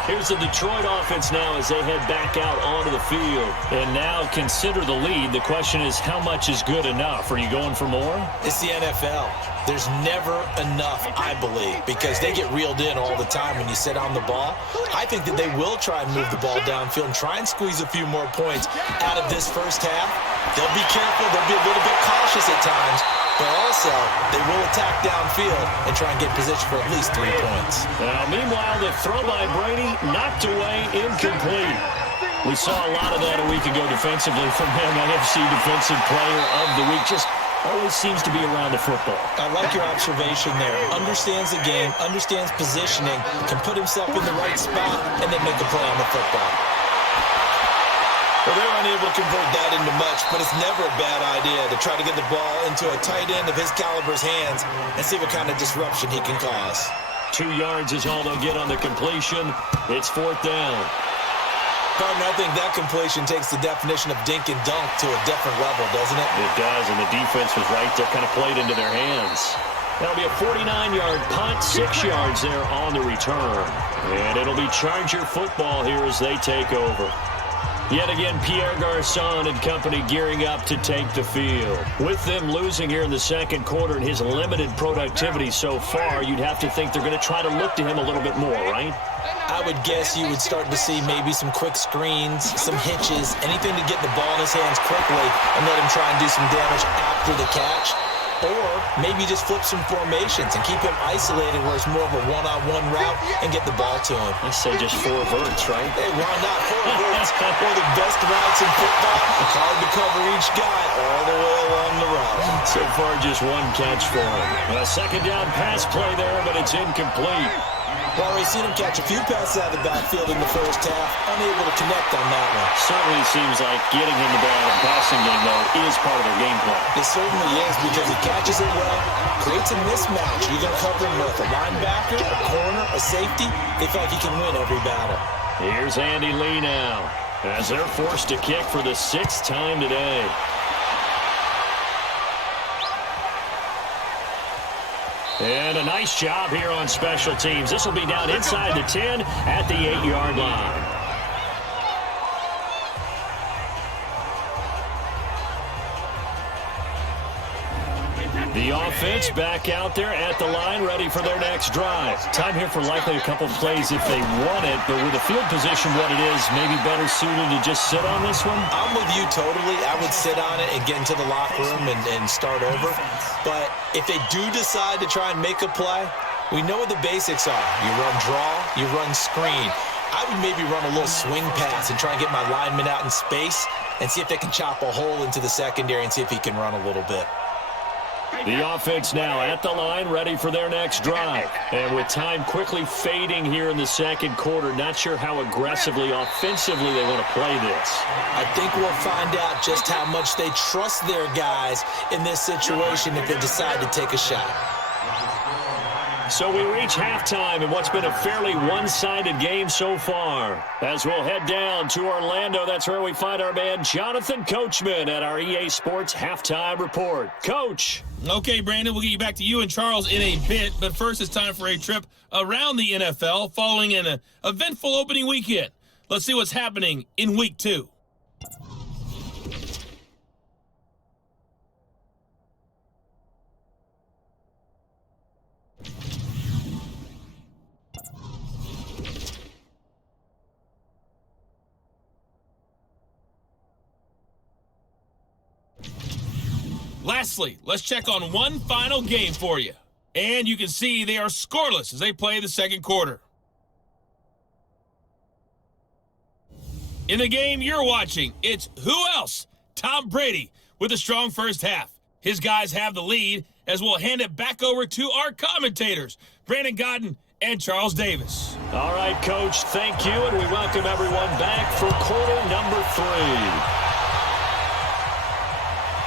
Here's the Detroit offense now as they head back out onto the field. And now consider the lead. The question is, how much is good enough? Are you going for more? It's the NFL. There's never enough, I believe, because they get reeled in all the time when you sit on the ball. I think that they will try and move the ball downfield and try and squeeze a few more points out of this first half. They'll be careful. They'll be a little bit cautious at times. But also, they will attack downfield and try and get position for at least 3 points. Now, meanwhile, the throw by Brady knocked away, incomplete. We saw a lot of that a week ago defensively from him. NFC Defensive Player of the Week. Just always seems to be around the football. I like your observation there. Understands the game, understands positioning, can put himself in the right spot, and then make a play on the football. Well, they were unable to convert that into much, but it's never a bad idea to try to get the ball into a tight end of his caliber's hands and see what kind of disruption he can cause. 2 yards is all they'll get on the completion. It's 4th down. Partner, I think that completion takes the definition of dink and dunk to a different level, doesn't it? It does, and the defense was right there, kind of played into their hands. That'll be a 49-yard punt, 6 yards there on the return. And it'll be Charger football here as they take over. Yet again, Pierre Garcon and company gearing up to take the field. With them losing here in the second quarter and his limited productivity so far, you'd have to think they're going to try to look to him a little bit more, right? I would guess you would start to see maybe some quick screens, some hitches, anything to get the ball in his hands quickly and let him try and do some damage after the catch. Or maybe just flip some formations and keep him isolated where it's more of a one-on-one route and get the ball to him. I say just 4 verts, right? Hey, why not? 4 verts, one of the best routes in football. It's hard to cover each guy all the way along the route. So far, just 1 catch for him. A 2nd down pass play there, but it's incomplete. Well, we've seen him catch a few passes out of the backfield in the first half, unable to connect on that one. Certainly seems like getting him the ball in the passing game, though, is part of their game plan. It certainly is because he catches it well, creates a mismatch. You're going to cover him with a linebacker, a corner, a safety. They feel like he can win every battle. Here's Andy Lee now as they're forced to kick for the 6th time today. And a nice job here on special teams. This will be down inside the 10 at the 8-yard line. The offense back out there at the line, ready for their next drive. Time here for likely a couple plays if they want it, but with the field position what it is, maybe better suited to just sit on this one? I'm with you totally. I would sit on it and get into the locker room and start over. But if they do decide to try and make a play, we know what the basics are. You run draw, you run screen. I would maybe run a little swing pass and try and get my lineman out in space and see if they can chop a hole into the secondary and see if he can run a little bit. The offense now at the line, ready for their next drive. And with time quickly fading here in the second quarter, not sure how aggressively, offensively they want to play this. I think we'll find out just how much they trust their guys in this situation if they decide to take a shot. So we reach halftime in what's been a fairly one-sided game so far. As we'll head down to Orlando, that's where we find our man Jonathan Coachman at our EA Sports Halftime Report. Coach. Okay, Brandon, we'll get you back to you and Charles in a bit, but first it's time for a trip around the NFL following an eventful opening weekend. Let's see what's happening in Week 2. Lastly, let's check on one final game for you. And you can see they are scoreless as they play the second quarter. In the game you're watching, it's who else? Tom Brady with a strong first half. His guys have the lead as we'll hand it back over to our commentators, Brandon Godden and Charles Davis. All right, Coach, thank you, and we welcome everyone back for quarter number 3.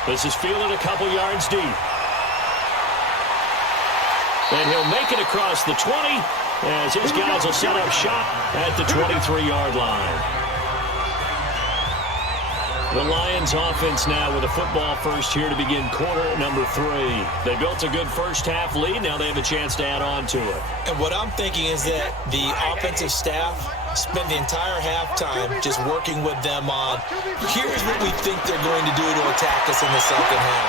This is fielded a couple yards deep. And he'll make it across the 20 as his guys will set up shop at the 23-yard line. The Lions offense now with a football first here to begin quarter number 3. They built a good first half lead. Now they have a chance to add on to it. And what I'm thinking is that the offensive staff spend the entire halftime just working with them on, here's what we think they're going to do to attack us in the second half.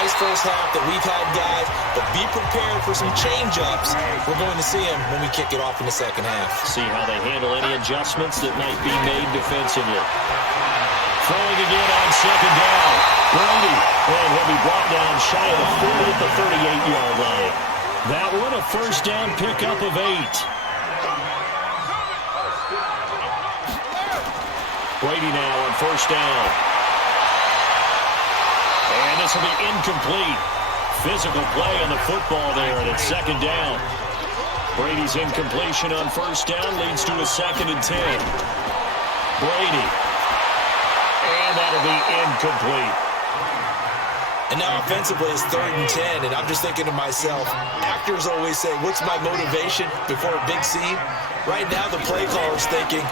Nice first half that we've had, guys, but be prepared for some change-ups. We're going to see them when we kick it off in the second half. See how they handle any adjustments that might be made defensively. Throwing again on second down. Brady, and he'll be brought down shy of the 40 at the 38-yard line. That one a first down pickup of 8. Brady now on first down. And this will be incomplete. Physical play on the football there, and it's second down. Brady's incompletion on first down leads to a 2nd and 10. Brady. And that'll be incomplete. And now offensively it's 3rd and 10, and I'm just thinking to myself, actors always say, what's my motivation before a big scene? Right now the play caller's thinking,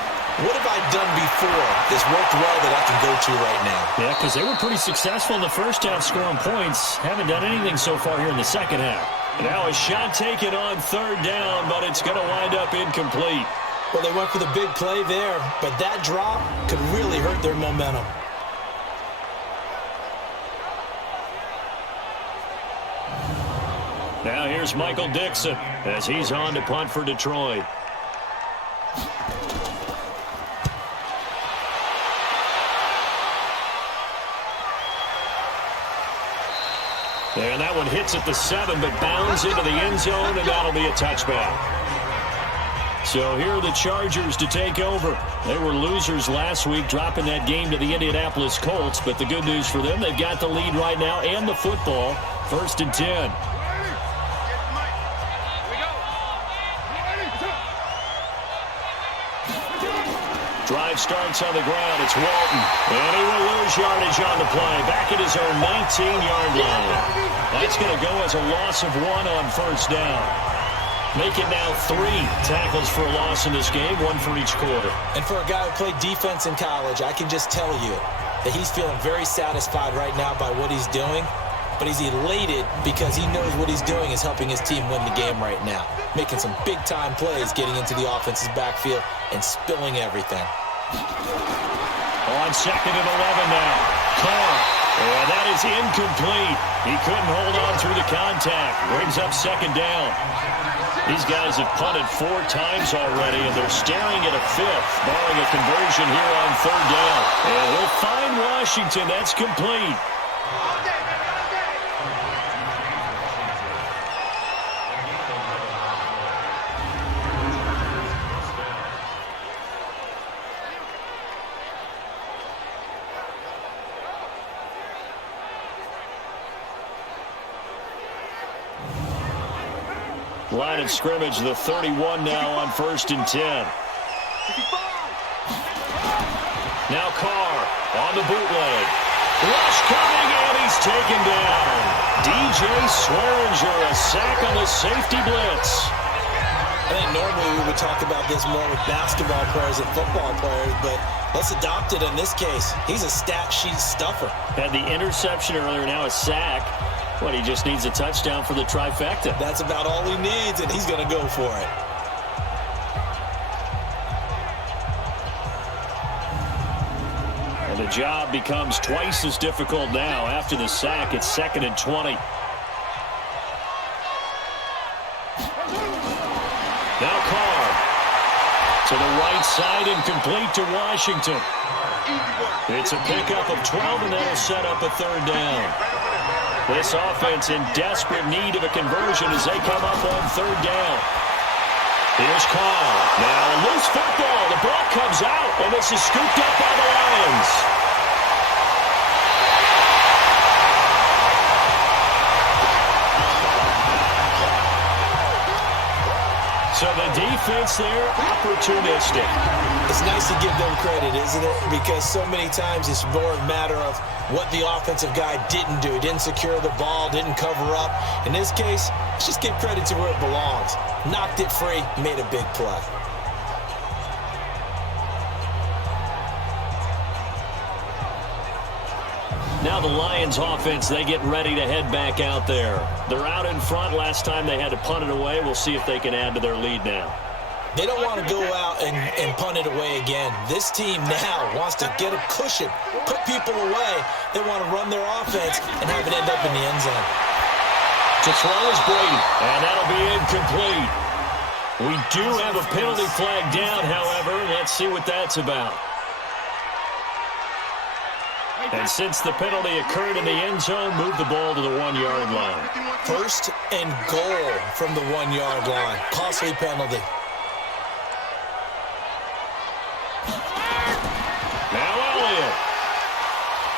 what have I done before that's worked well that I can go to right now? Yeah, because they were pretty successful in the first half scoring points. Haven't done anything so far here in the second half. Now a shot taken on 3rd down, but it's going to wind up incomplete. Well, they went for the big play there, but that drop could really hurt their momentum. Now here's Michael Dixon as he's on to punt for Detroit. And that one hits at the 7, but bounds into the end zone, and that'll be a touchback. So here are the Chargers to take over. They were losers last week, dropping that game to the Indianapolis Colts, but the good news for them, they've got the lead right now and the football. 1st and 10. Drive starts on the ground. It's Walton. And he will lose yardage on the play. Back at his own 19-yard line. That's going to go as a loss of 1 on first down. Make it now 3 tackles for a loss in this game, 1 for each quarter. And for a guy who played defense in college, I can just tell you that he's feeling very satisfied right now by what he's doing. But he's elated because he knows what he's doing is helping his team win the game right now. Making some big-time plays, getting into the offense's backfield, and spilling everything. On 2nd and 11 now. Carr. And that is incomplete. He couldn't hold on through the contact. Brings up 2nd down. These guys have punted 4 times already, and they're staring at a 5th, barring a conversion here on 3rd down. And he'll find Washington. That's complete. Line of scrimmage, the 31 now on 1st and 10. Now Carr on the bootleg. Rush coming, and he's taken down. DJ Swearinger, a sack on the safety blitz. I think normally we would talk about this more with basketball players and football players, but let's adopt it in this case. He's a stat sheet stuffer. Had the interception earlier, now a sack. But he just needs a touchdown for the trifecta. That's about all he needs, and he's going to go for it. And the job becomes twice as difficult now. After the sack, it's 2nd and 20. Now Carr to the right side and complete to Washington. It's a pickup of 12, and that'll set up a 3rd down. This offense in desperate need of a conversion as they come up on 3rd down. Here's Carr. Now a loose football. The ball comes out, and this is scooped up by the Lions. So the defense there, opportunistic. It's nice to give them credit, isn't it? Because so many times it's more a matter of what the offensive guy didn't do. He didn't secure the ball, didn't cover up. In this case, let's just give credit to where it belongs. Knocked it free, made a big play. Now the Lions offense, they get ready to head back out there. They're out in front. Last time they had to punt it away. We'll see if they can add to their lead now. They don't want to go out and punt it away again. This team now wants to get a cushion, put people away. They want to run their offense and have it end up in the end zone. To throw is Brady, and that'll be incomplete. We do have a penalty flag down, however. Let's see what that's about. And since the penalty occurred in the end zone, move the ball to the 1-yard line. 1st and goal from the 1-yard line. Costly penalty. Now Elliott.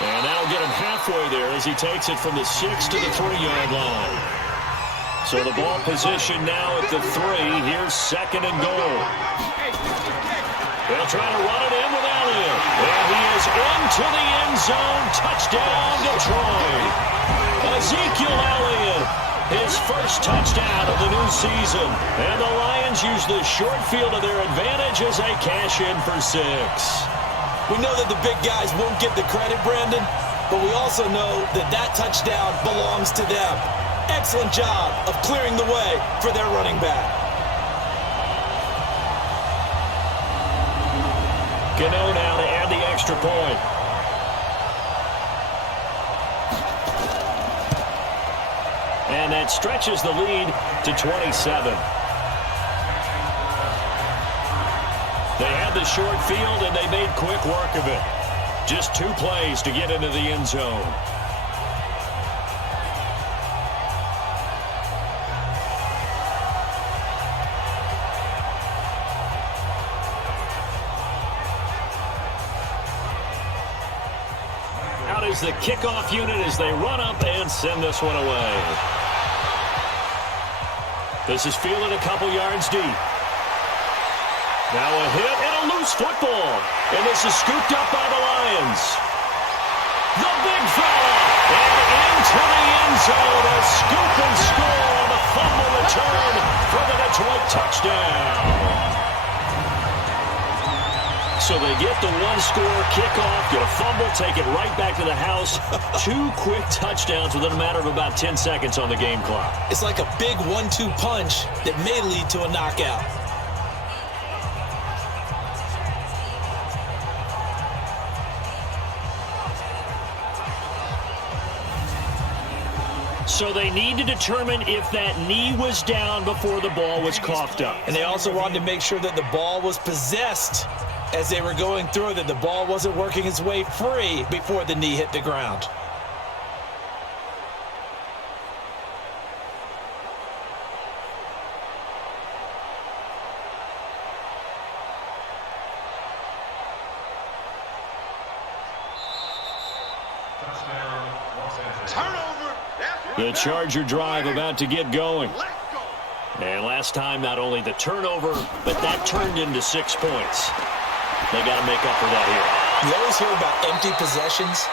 And that'll get him halfway there as he takes it from the 6 to the 3-yard line. So the ball position now at the 3. Here's 2nd and goal. They'll try to run it in with Elliott. And he is into the end zone. Touchdown, Detroit. Ezekiel Elliott, his first touchdown of the new season. And the Lions use the short field to their advantage as they cash in for 6. We know that the big guys won't get the credit, Brandon, but we also know that that touchdown belongs to them. Excellent job of clearing the way for their running back. Gano now to add the extra point. And that stretches the lead to 27. They had the short field, and they made quick work of it. Just 2 plays to get into the end zone. Out is the kickoff unit as they run up and send this one away. This is fielded a couple yards deep. Now a hit and a loose football. And this is scooped up by the Lions. The big fella. And into the end zone. A scoop and score on the fumble return for the Detroit touchdown. So they get the 1-score kickoff, get a fumble, take it right back to the house. 2 quick touchdowns within a matter of about 10 seconds on the game clock. It's like a big 1-2 punch that may lead to a knockout. So they need to determine if that knee was down before the ball was coughed up. And they also wanted to make sure that the ball was possessed as they were going through, that the ball wasn't working its way free before the knee hit the ground. The Charger drive about to get going. And last time, not only the turnover, but that turned into 6 points. They got to make up for that here. You always hear about empty possessions,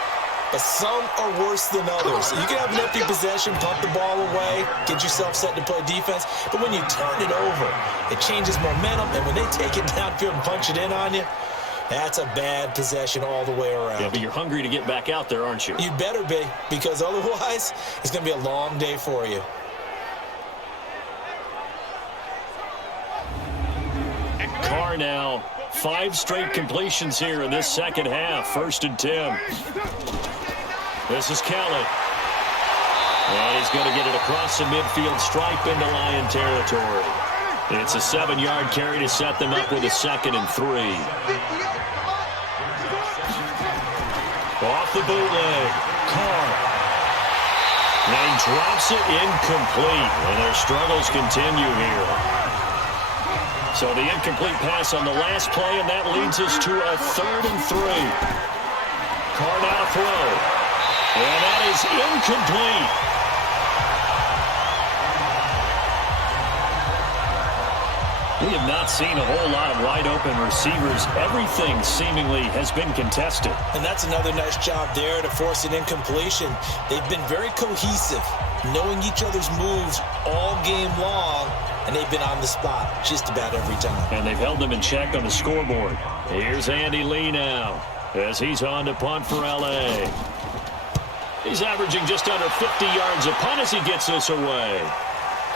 but some are worse than others. You can have an empty possession, pump the ball away, get yourself set to play defense, but when you turn it over, it changes momentum, and when they take it downfield and punch it in on you, that's a bad possession all the way around. Yeah, but you're hungry to get back out there, aren't you? You better be, because otherwise, it's going to be a long day for you. Carr now, 5 straight completions here in this second half. 1st and 10. This is Kelly. And he's going to get it across the midfield stripe into Lion territory. It's a 7-yard carry to set them up with a 2nd and 3. Off the bootleg, Carr. And he drops it incomplete. And their struggles continue here. So the incomplete pass on the last play, and that leads us to a 3rd and 3. Carr now throw. And that is incomplete. We have not seen a whole lot of wide-open receivers. Everything seemingly has been contested. And that's another nice job there to force an incompletion. They've been very cohesive, knowing each other's moves all game long, and they've been on the spot just about every time. And they've held them in check on the scoreboard. Here's Andy Lee now as he's on to punt for L.A. He's averaging just under 50 yards a punt as he gets this away.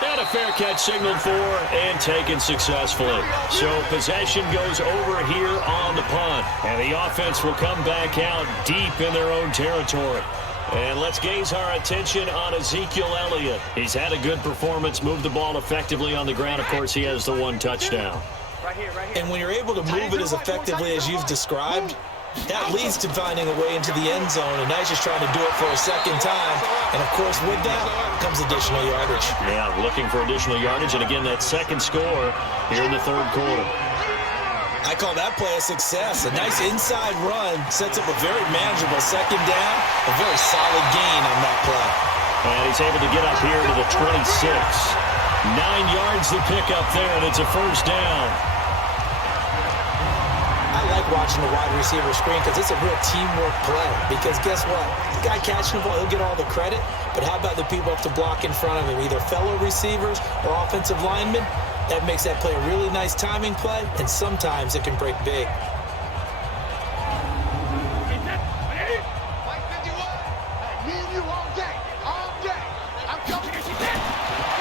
And a fair catch signaled for and taken successfully. So possession goes over here on the punt. And the offense will come back out deep in their own territory. And let's gaze our attention on Ezekiel Elliott. He's had a good performance, moved the ball effectively on the ground. Of course, he has the 1 touchdown. Right here. And when you're able to move it as effectively as you've described, that leads to finding a way into the end zone, and now he's just trying to do it for a second time. And, of course, with that comes additional yardage. Yeah, looking for additional yardage, and again, that second score here in the 3rd quarter. I call that play a success. A nice inside run sets up a very manageable 2nd down, a very solid gain on that play. And he's able to get up here to the 26. 9 yards to pick up there, and it's a 1st down. I like watching the wide receiver screen because it's a real teamwork play. Because guess what? The guy catching the ball, he'll get all the credit. But how about the people up to block in front of him, either fellow receivers or offensive linemen? That makes that play a really nice timing play, and sometimes it can break big.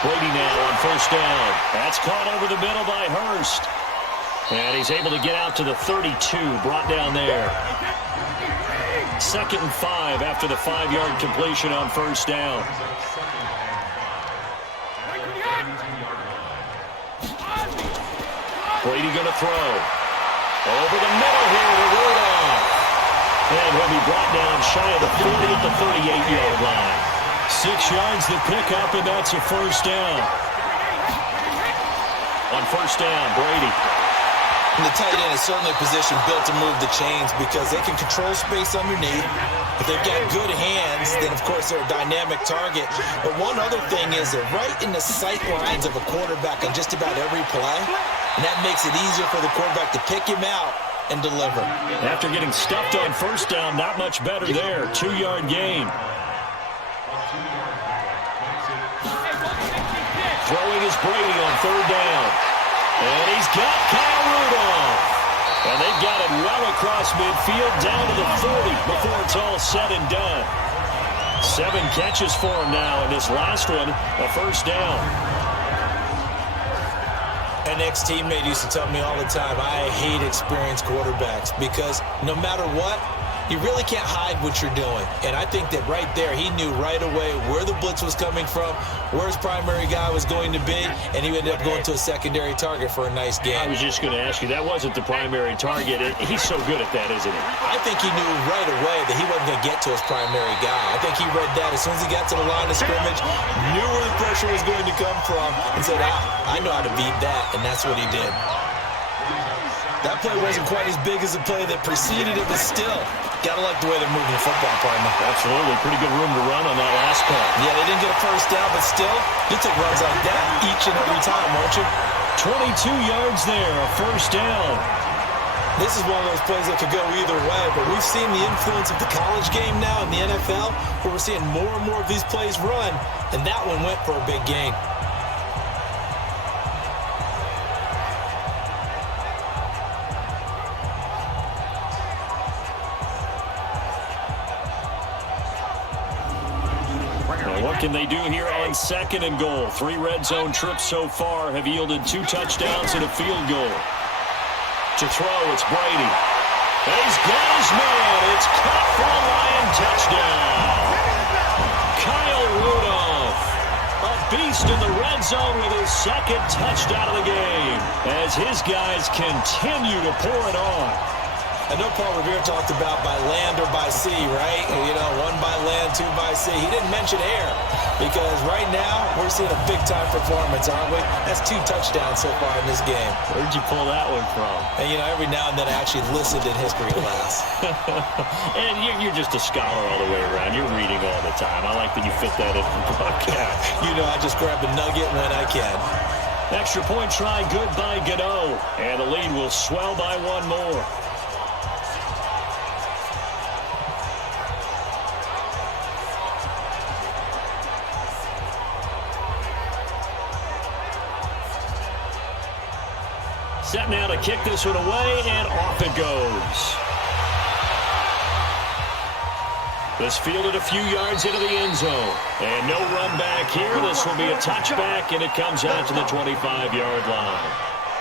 Brady now on 1st down. That's caught over the middle by Hurst. And he's able to get out to the 32, brought down there. 2nd and 5 after the 5-yard completion on 1st down. Brady going to throw. Over the middle here to Rudolph. And he'll be brought down shy of the 40 at the 38-yard line. 6 yards to pick up, and that's a 1st down. On 1st down, Brady. And the tight end is certainly a position built to move the chains because they can control space underneath. If they've got good hands, then, of course, they're a dynamic target. But one other thing is they're right in the sight lines of a quarterback on just about every play. And that makes it easier for the quarterback to pick him out and deliver. After getting stuffed on 1st down, not much better there. 2-yard gain. Throwing is Brady on 3rd down. And he's got Kyle Rudolph. And they've got it well across midfield down to the 40 before it's all said and done. 7 catches for him now, and this last one, a 1st down. An ex-teammate used to tell me all the time, I hate experienced quarterbacks because no matter what, you really can't hide what you're doing. And I think that right there, he knew right away where the blitz was coming from, where his primary guy was going to be, and he ended up going to a secondary target for a nice game. I was just going to ask you, that wasn't the primary target. He's so good at that, isn't he? I think he knew right away that he wasn't going to get to his primary guy. I think he read that as soon as he got to the line of scrimmage, knew where the pressure was going to come from, and said, I know how to beat that, and that's what he did. That play wasn't quite as big as the play that preceded it, but still, Gotta like the way they're moving the football, partner. Absolutely. Pretty good room to run on that last call. Yeah, they didn't get a first down, but still, you take runs like that each and every time, won't you? 22 yards there, a first down. This is one of those plays that could go either way, but we've seen the influence of the college game now in the NFL, where we're seeing more and more of these plays run, and that one went for a big gain. What can they do here on 2nd and goal? 3 red zone trips so far have yielded 2 touchdowns and a field goal. To throw, it's Brady. And he's got his man. It's caught for a Lion touchdown. Kyle Rudolph, a beast in the red zone with his 2nd touchdown of the game, as his guys continue to pour it on. I know Paul Revere talked about by land or by sea, right? You know, 1 by land, 2 by sea. He didn't mention air because right now we're seeing a big-time performance, aren't we? That's 2 touchdowns so far in this game. Where'd you pull that one from? And, you know, every now and then I actually listened in history class. And you're just a scholar all the way around. You're reading all the time. I like that you fit that in the podcast. You know, I just grab a nugget when I can. Extra point try, good by Gano. And the lead will swell by 1 more. Set now to kick this one away, and off it goes. This fielded a few yards into the end zone. And no run back here. This will be a touchback, and it comes out to the 25-yard line.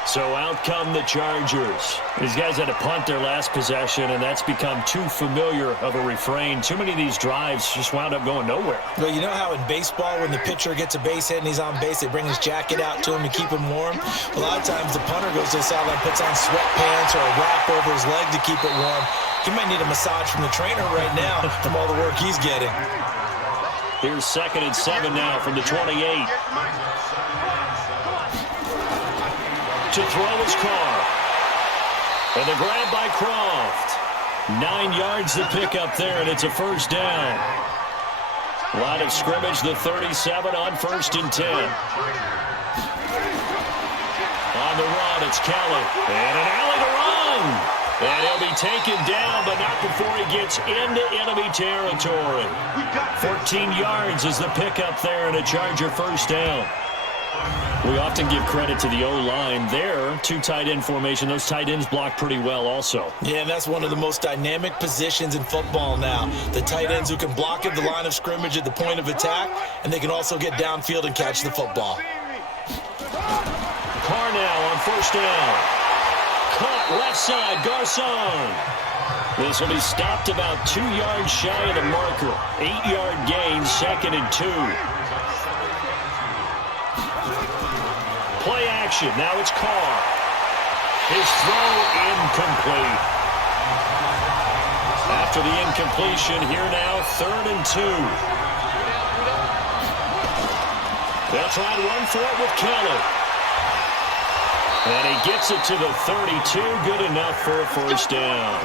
So out come the Chargers. These guys had to punt their last possession, and that's become too familiar of a refrain. Too many of these drives just wound up going nowhere. Well, you know how in baseball when the pitcher gets a base hit and he's on base, they bring his jacket out to him to keep him warm? A lot of times the punter goes to the sideline, puts on sweatpants or a wrap over his leg to keep it warm. He might need a massage from the trainer right now from all the work he's getting. Here's 2nd and 7 now from the 28. To throw is Carr. And the grab by Croft. 9 yards to pick up there, and it's a first down. Line of scrimmage, the 37 on 1st and 10. On the run, it's Kelly. And an alley to run. And he'll be taken down, but not before he gets into enemy territory. 14 yards is the pickup there, and a Charger first down. We often give credit to the O-line there. 2 tight end formation. Those tight ends block pretty well also. Yeah, and that's one of the most dynamic positions in football now. The tight ends who can block at the line of scrimmage at the point of attack, and they can also get downfield and catch the football. Carr now on first down. Caught left side, Garcon. This will be stopped about 2 yards shy of the marker. 8-yard gain, 2nd and 2. Play action. Now it's Carr. His throw incomplete. After the incompletion, here now, 3rd and 2. They'll try to run for it with Kelly. And he gets it to the 32. Good enough for a first down.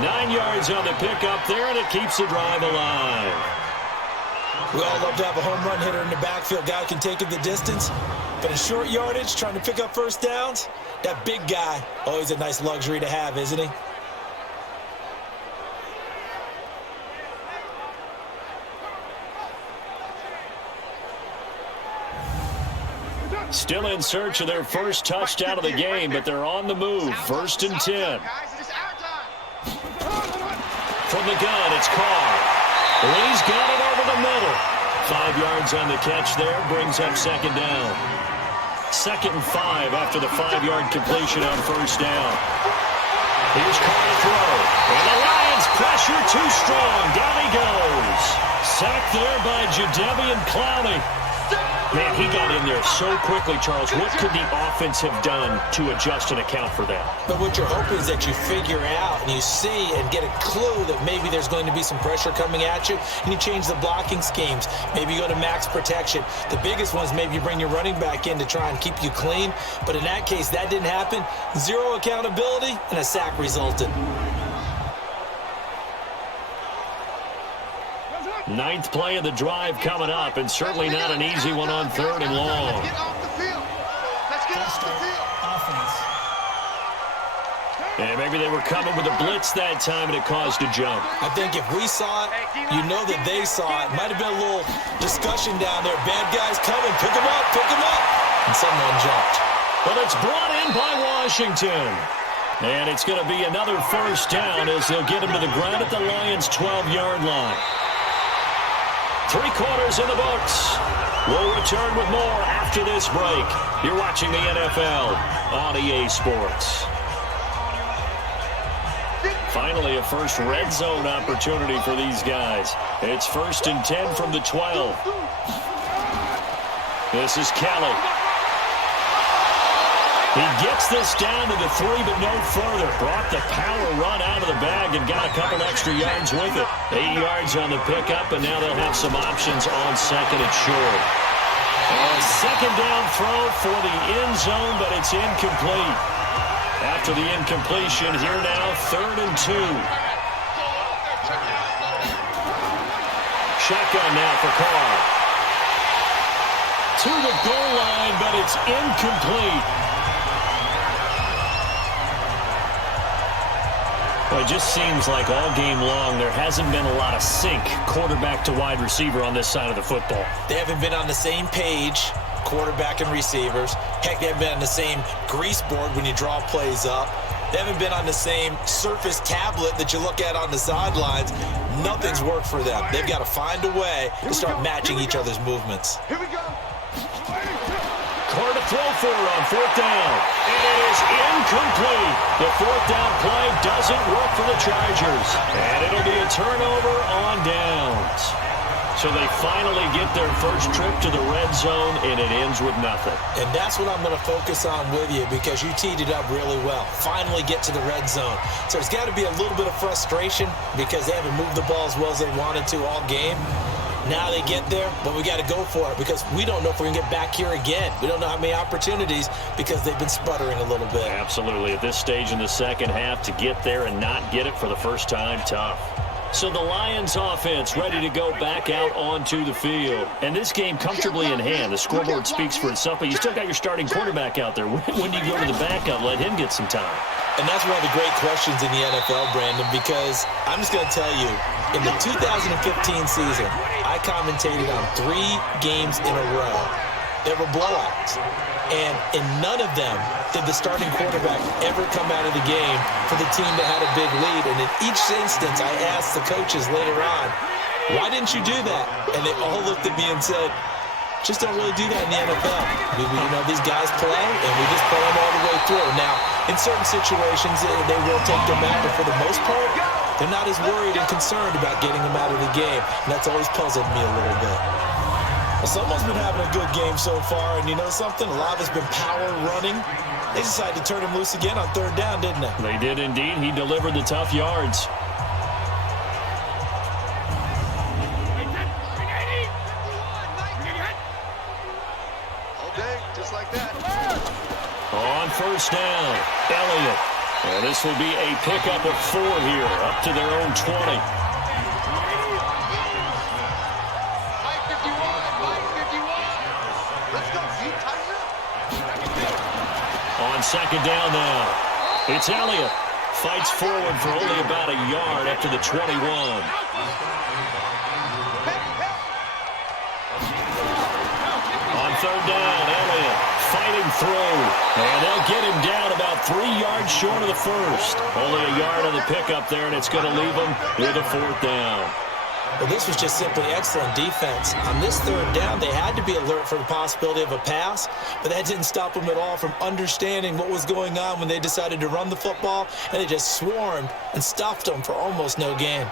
9 yards on the pickup there, and it keeps the drive alive. We all love to have a home run hitter in the backfield. Guy can take it the distance. But in short yardage, trying to pick up first downs, that big guy, always a nice luxury to have, isn't he? Still in search of their first touchdown of the game, but they're on the move. 1st and 10. From the gun, it's Carr. He's got it over the middle. 5 yards on the catch there, brings up 2nd down. 2nd and 5 after the 5-yard completion on first down. Here's Carr to throw. And the Lions pressure too strong. Down he goes. Sacked there by Jadeveon Clowney. Man, he got in there so quickly, Charles. What could the offense have done to adjust and account for that? But what you're hoping is that you figure out and you see and get a clue that maybe there's going to be some pressure coming at you, and you change the blocking schemes. Maybe you go to max protection. The biggest one is maybe you bring your running back in to try and keep you clean. But in that case, that didn't happen. 0 accountability, and a sack resulted. Ninth play of the drive coming up, and certainly not an easy one on 3rd and long. Let's get off the field. Let's get off the field. Offense. And maybe they were coming with a blitz that time, and it caused a jump. I think if we saw it, you know that they saw it. Might have been a little discussion down there. Bad guys coming. Pick them up. Pick them up. And someone jumped. But it's brought in by Washington. And it's going to be another first down as they'll get him to the ground at the Lions' 12-yard line. 3 quarters in the books. We'll return with more after this break. You're watching the NFL on EA Sports. Finally, a first red zone opportunity for these guys. It's 1st and 10 from the 12. This is Kelly. He gets this down to the 3, but no further. Brought the power run out of the bag and got a couple extra yards with it. 8 yards on the pickup, and now they'll have some options on 2nd and short. A 2nd down throw for the end zone, but it's incomplete. After the incompletion, here now, 3rd and 2. Shotgun now for Carr. To the goal line, but it's incomplete. Well, it just seems like all game long there hasn't been a lot of sync quarterback to wide receiver on this side of the football. They haven't been on the same page, quarterback and receivers. Heck, they haven't been on the same grease board when you draw plays up. They haven't been on the same Surface tablet that you look at on the sidelines. Nothing's worked for them. They've got to find a way to start matching each other's movements. Here we go. Carr to throw for on 4th down. And it is incomplete. The 4th down play doesn't work for the Chargers. And it'll be a turnover on downs. So they finally get their first trip to the red zone, and it ends with nothing. And that's what I'm going to focus on with you because you teed it up really well. Finally get to the red zone. So there's got to be a little bit of frustration because they haven't moved the ball as well as they wanted to all game. Now they get there, but we got to go for it because we don't know if we're going to get back here again. We don't know how many opportunities because they've been sputtering a little bit. Absolutely. At this stage in the second half, to get there and not get it for the first time, tough. So the Lions offense ready to go back out onto the field. And this game comfortably in hand. The scoreboard speaks for itself, but you still got your starting quarterback out there. When do you go to the backup, let him get some time? And that's one of the great questions in the NFL, Brandon, because I'm just going to tell you, in the 2015 season, I commentated on 3 games in a row. They were blowouts. And in none of them did the starting quarterback ever come out of the game for the team that had a big lead. And in each instance, I asked the coaches later on, why didn't you do that? And they all looked at me and said, just don't really do that in the NFL. These guys play, and we just play them all the way through. Now, in certain situations, they will take them out, but for the most part, they're not as worried and concerned about getting them out of the game. And that's always puzzled me a little bit. Well, someone's been having a good game so far, and you know something? A lot of it's been power running. They decided to turn him loose again on 3rd down, didn't they? They did indeed. He delivered the tough yards. Just like that. On 1st down, Elliott. And this will be a pickup of 4 here, up to their own 20. On 2nd down now, it's Elliott. Fights forward for only about a yard up to the 21. On 3rd down, Elliott fighting through. And they'll get him down about 3 yards short of the first. Only a yard on the pickup there, and it's going to leave him with a 4th down. Well, this was just simply excellent defense. On this 3rd down, they had to be alert for the possibility of a pass, but that didn't stop them at all from understanding what was going on when they decided to run the football, and they just swarmed and stuffed them for almost no gain.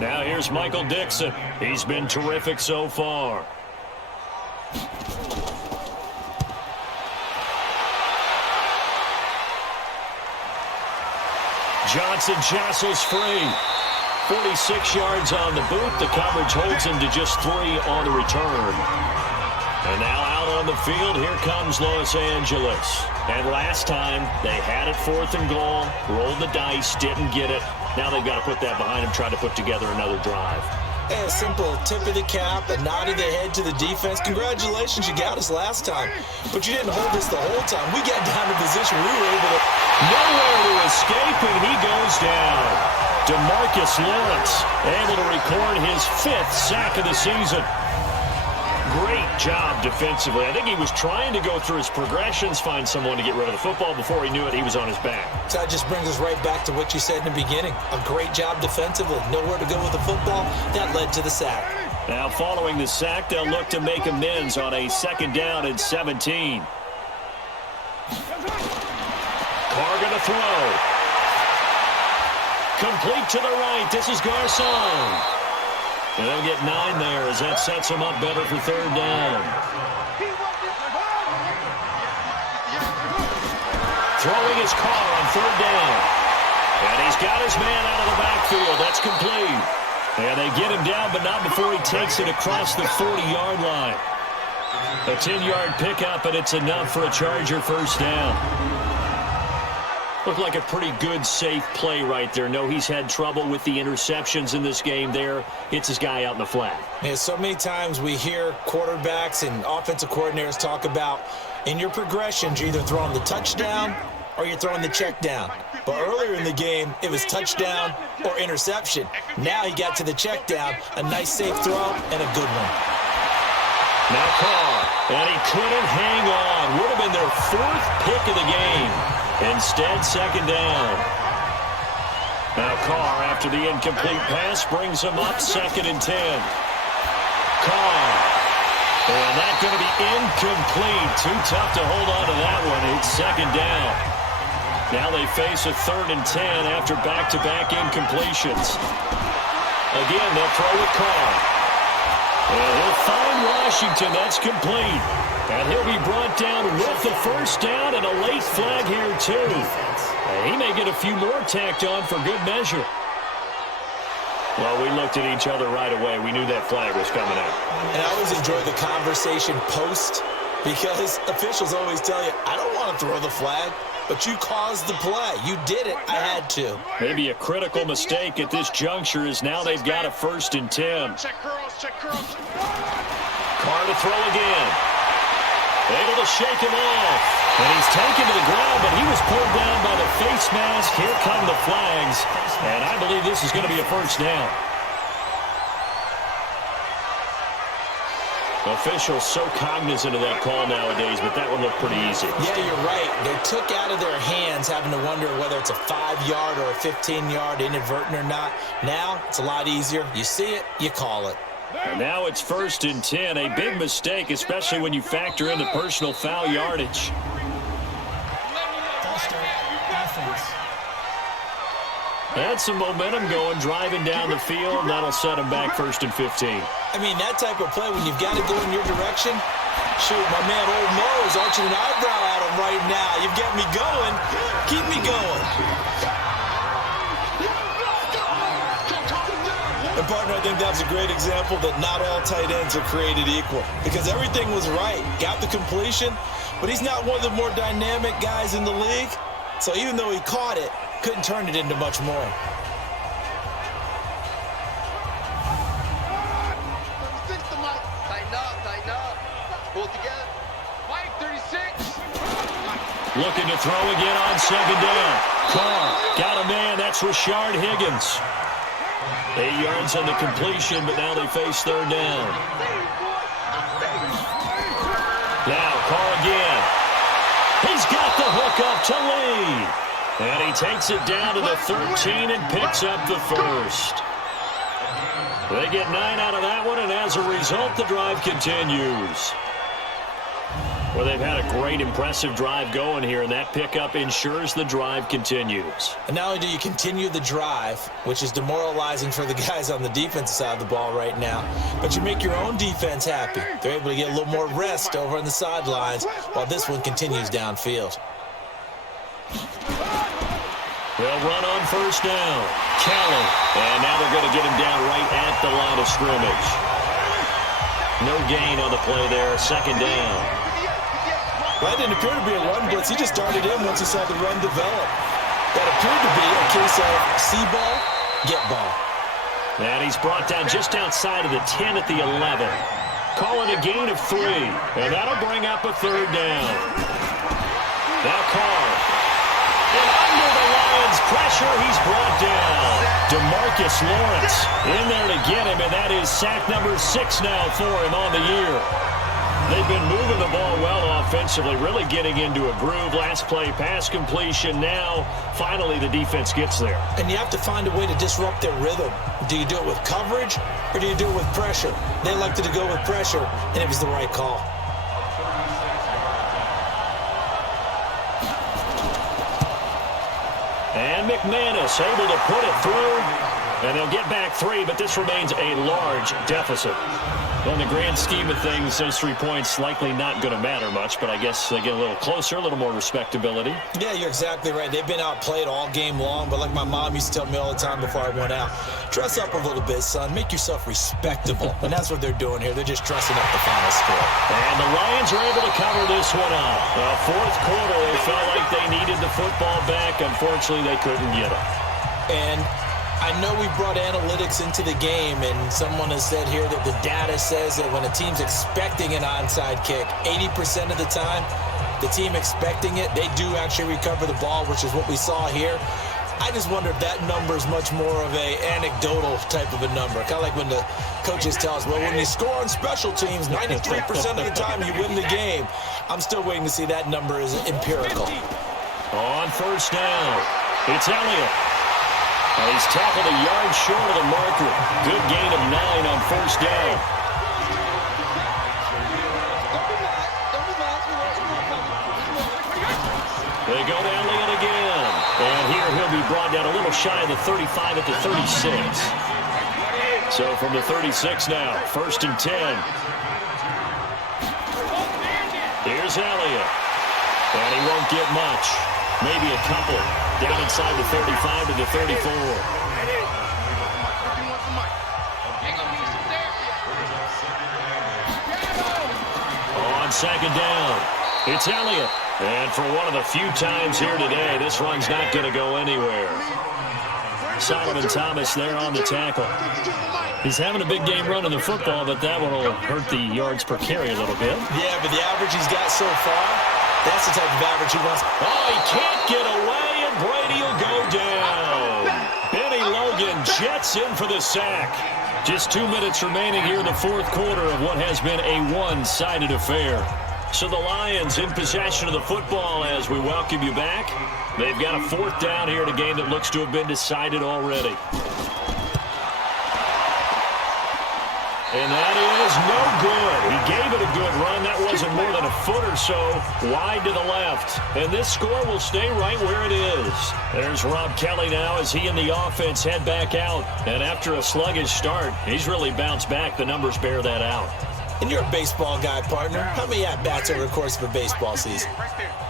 Now here's Michael Dixon. He's been terrific so far. Johnson jostles free. 46 yards on the boot. The coverage holds him to just 3 on the return. And now out on on the field. Here comes Los Angeles. And last time, they had it 4th and goal, rolled the dice, didn't get it. Now they've got to put that behind them, try to put together another drive. A simple tip of the cap, a nod of the head to the defense. Congratulations, you got us last time. But you didn't hold us the whole time. We got down to position. We were able to... Nowhere to escape, and he goes down. DeMarcus Lawrence able to record his 5th sack of the season. Great job defensively. I think he was trying to go through his progressions, find someone to get rid of the football. Before he knew it, he was on his back. So that just brings us right back to what you said in the beginning. A great job defensively. Nowhere to go with the football. That led to the sack. Now, following the sack, they'll look to make amends on a 2nd down and 17. Carr going to throw. Complete to the right. This is Garcon. And they'll get 9 there as that sets them up better for 3rd down. Throwing his Carr on 3rd down. And he's got his man out of the backfield. That's complete. And they get him down, but not before he takes it across the 40-yard line. A 10-yard pickup, and it's enough for a Charger 1st down. Looked like a pretty good, safe play right there. No, he's had trouble with the interceptions in this game there. Hits his guy out in the flat. Yeah, so many times we hear quarterbacks and offensive coordinators talk about in your progressions, you're either throwing the touchdown or you're throwing the check down. But earlier in the game, it was touchdown or interception. Now he got to the check down, a nice safe throw and a good one. Now Carr, and he couldn't hang on. Would have been their 4th pick of the game. Instead, 2nd down. Now Carr, after the incomplete pass, brings him up 2nd and 10. Carr. And that's going to be incomplete. Too tough to hold on to that one. It's 2nd down. Now they face a 3rd and 10 after back-to-back incompletions. Again, they'll throw with Carr. And he'll find Washington. That's complete. And he'll be brought down with the 1st down and a late flag here, too. And he may get a few more tacked on for good measure. Well, we looked at each other right away. We knew that flag was coming out. And I always enjoy the conversation post because officials always tell you, I don't want to throw the flag, but you caused the play. You did it. I had to. Maybe a critical mistake at this juncture is now they've got a 1st and 10. Carr to throw again. Able to shake him off. And he's taken to the ground, but he was pulled down by the face mask. Here come the flags. And I believe this is going to be a 1st down. Officials so cognizant of that call nowadays, but that one looked pretty easy. Yeah, you're right. They took out of their hands having to wonder whether it's a 5-yard or a 15-yard inadvertent or not. Now, it's a lot easier. You see it, you call it. And now it's 1st and 10. A big mistake, especially when you factor in the personal foul yardage. That's some momentum going, driving down the field. That'll set him back 1st and 15. I mean, that type of play, when you've got to go in your direction, shoot, my man Old Mo is arching an eyebrow at him right now. You've got me going. Keep me going. And, partner, I think that was a great example that not all tight ends are created equal because everything was right. Got the completion, but he's not one of the more dynamic guys in the league. So even though he caught it, couldn't turn it into much more. Tighten up. Pull it together. Mike, 36. Looking to throw again on 2nd down. Carr got a man. That's Rashard Higgins. 8 yards on the completion, but now they face 3rd down. Now Carr again. He's got the hook up to Lee. And he takes it down to the 13 and picks up the 1st. They get 9 out of that one, and as a result, the drive continues. Well, they've had a great, impressive drive going here, and that pickup ensures the drive continues. And not only do you continue the drive, which is demoralizing for the guys on the defensive side of the ball right now, but you make your own defense happy. They're able to get a little more rest over on the sidelines while this one continues downfield. They'll run on 1st down. Kelly. And now they're going to get him down right at the line of scrimmage. No gain on the play there. 2nd down. That didn't appear to be a run blitz. He just darted in once he saw the run develop. That appeared to be a case of see ball, get ball. And he's brought down just outside of the 10 at the 11. Call it a gain of 3. And that'll bring up a third down. Now Carr. And under the Lions' pressure, he's brought down. DeMarcus Lawrence in there to get him, and that is sack number 6 now for him on the year. They've been moving the ball well offensively, really getting into a groove. Last play, pass completion. Now, finally, the defense gets there. And you have to find a way to disrupt their rhythm. Do you do it with coverage, or do you do it with pressure? They elected to go with pressure, and it was the right call. And McManus able to put it through. And they'll get back 3, but this remains a large deficit. Well, in the grand scheme of things, those 3 points likely not going to matter much, but I guess they get a little closer, a little more respectability. Yeah, you're exactly right. They've been outplayed all game long, but like my mom used to tell me all the time before I went out, dress up a little bit, son. Make yourself respectable. And that's what they're doing here. They're just dressing up the final score. And the Lions are able to cover this one up. Fourth quarter, they felt like they needed the football back. Unfortunately, they couldn't get it. And I know we brought analytics into the game, and someone has said here that the data says that when a team's expecting an onside kick, 80% of the time, the team expecting it, they do actually recover the ball, which is what we saw here. I just wonder if that number is much more of a anecdotal type of a number. Kind of like when the coaches tell us, well, when you score on special teams, 93% of the time you win the game. I'm still waiting to see that number is empirical. On first down, it's Elliott. And he's tackled a yard short of the marker. Good gain of 9 on first down. They go to Elliott again. And here he'll be brought down a little shy of the 35 at the 36. So from the 36 now, first and 10. Here's Elliott. And he won't get much. Maybe a couple. Down inside the 35 to the 34. On second down, it's Elliott. And for one of the few times here today, this run's not going to go anywhere. Solomon Thomas there on the tackle. He's having a big game running the football, but that one will hurt the yards per carry a little bit. Yeah, but the average he's got so far, that's the type of average he wants. Oh, he can't get away, and Brady will go down. Benny Logan jets in for the sack. Just 2 minutes remaining here in the fourth quarter of what has been a one-sided affair. So the Lions in possession of the football as we welcome you back. They've got a fourth down here in a game that looks to have been decided already. And that is no good. He gave it a good run. That wasn't more than a foot or so wide to the left. And this score will stay right where it is. There's Rob Kelly now as he and the offense head back out. And after a sluggish start, he's really bounced back. The numbers bear that out. And you're a baseball guy, partner. How many at-bats over the course of a baseball season?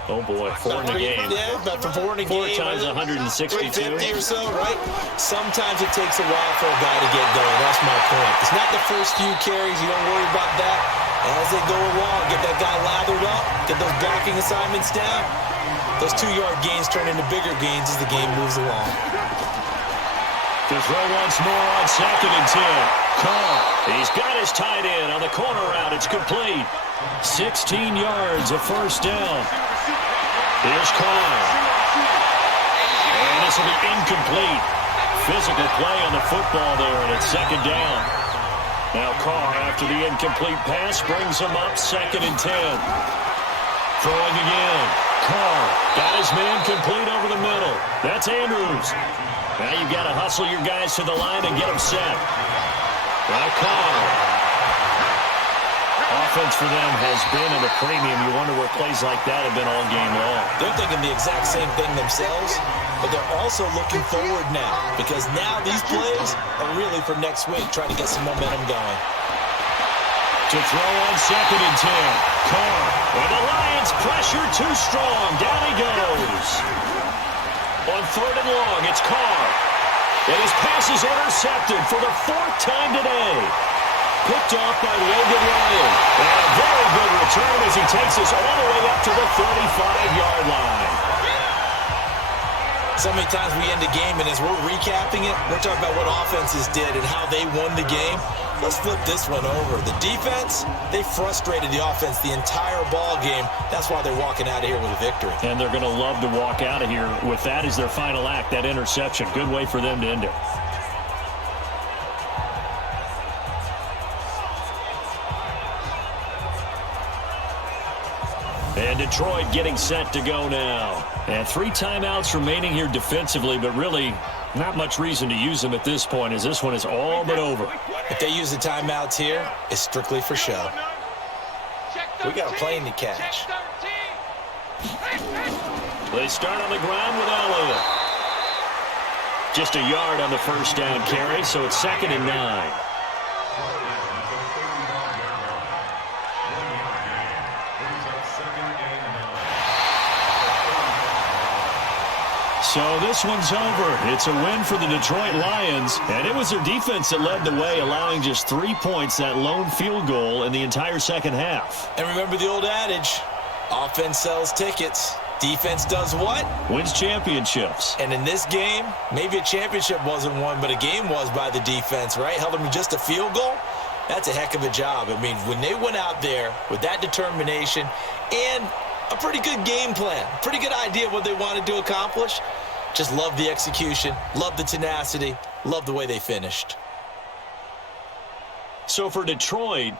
Oh, boy, 4 in a game. Yeah, about 4 in a game. 4 times 162. 350 or so, right? Sometimes it takes a while for a guy to get going. That's my point. It's not the first few carries. You don't worry about that. As they go along, get that guy lathered up, get those blocking assignments down. Those 2-yard gains turn into bigger gains as the game moves along. To throw once more on second and 10. Carr, he's got his tight end on the corner route. It's complete. 16 yards, a first down. Here's Carr. And this will be incomplete. Physical play on the football there, and it's second down. Now Carr, after the incomplete pass, brings him up second and 10. Throwing again. Carr got his man complete over the middle. That's Andrews. Now you've got to hustle your guys to the line and get them set. Now Carr. Offense for them has been at a premium. You wonder where plays like that have been all game long. They're thinking the exact same thing themselves, but they're also looking forward now because now these plays are really for next week, trying to get some momentum going. To throw on second and 10. Carr. And the Lions pressure too strong. Down he goes. On third and long, it's Carr. And his pass is intercepted for the 4th time today. picked off by Logan Ryan. And a very good return as he takes us all the way up to the 35-yard line. So many times we end the game, and as we're recapping it, we're talking about what offenses did and how they won the game. Let's flip this one over. The defense, they frustrated the offense the entire ball game. That's why they're walking out of here with a victory. And they're going to love to walk out of here with that as their final act, that interception. Good way for them to end it. And Detroit getting set to go now. And 3 timeouts remaining here defensively, but really not much reason to use them at this point as this one is all but over. If they use the timeouts here, it's strictly for show. We got a plane to catch. They start on the ground with Elliott. Just a yard on the first down carry, so it's 2nd and 9. So this one's over. It's a win for the Detroit Lions, and it was their defense that led the way, allowing just 3 points, that lone field goal in the entire second half. And remember the old adage, offense sells tickets. Defense does what? Wins championships. And in this game, maybe a championship wasn't won, but a game was by the defense, right? Held them to just a field goal. That's a heck of a job. I mean, when they went out there with that determination and a pretty good game plan, pretty good idea of what they wanted to accomplish, just love the execution, love the tenacity, love the way they finished. So for Detroit,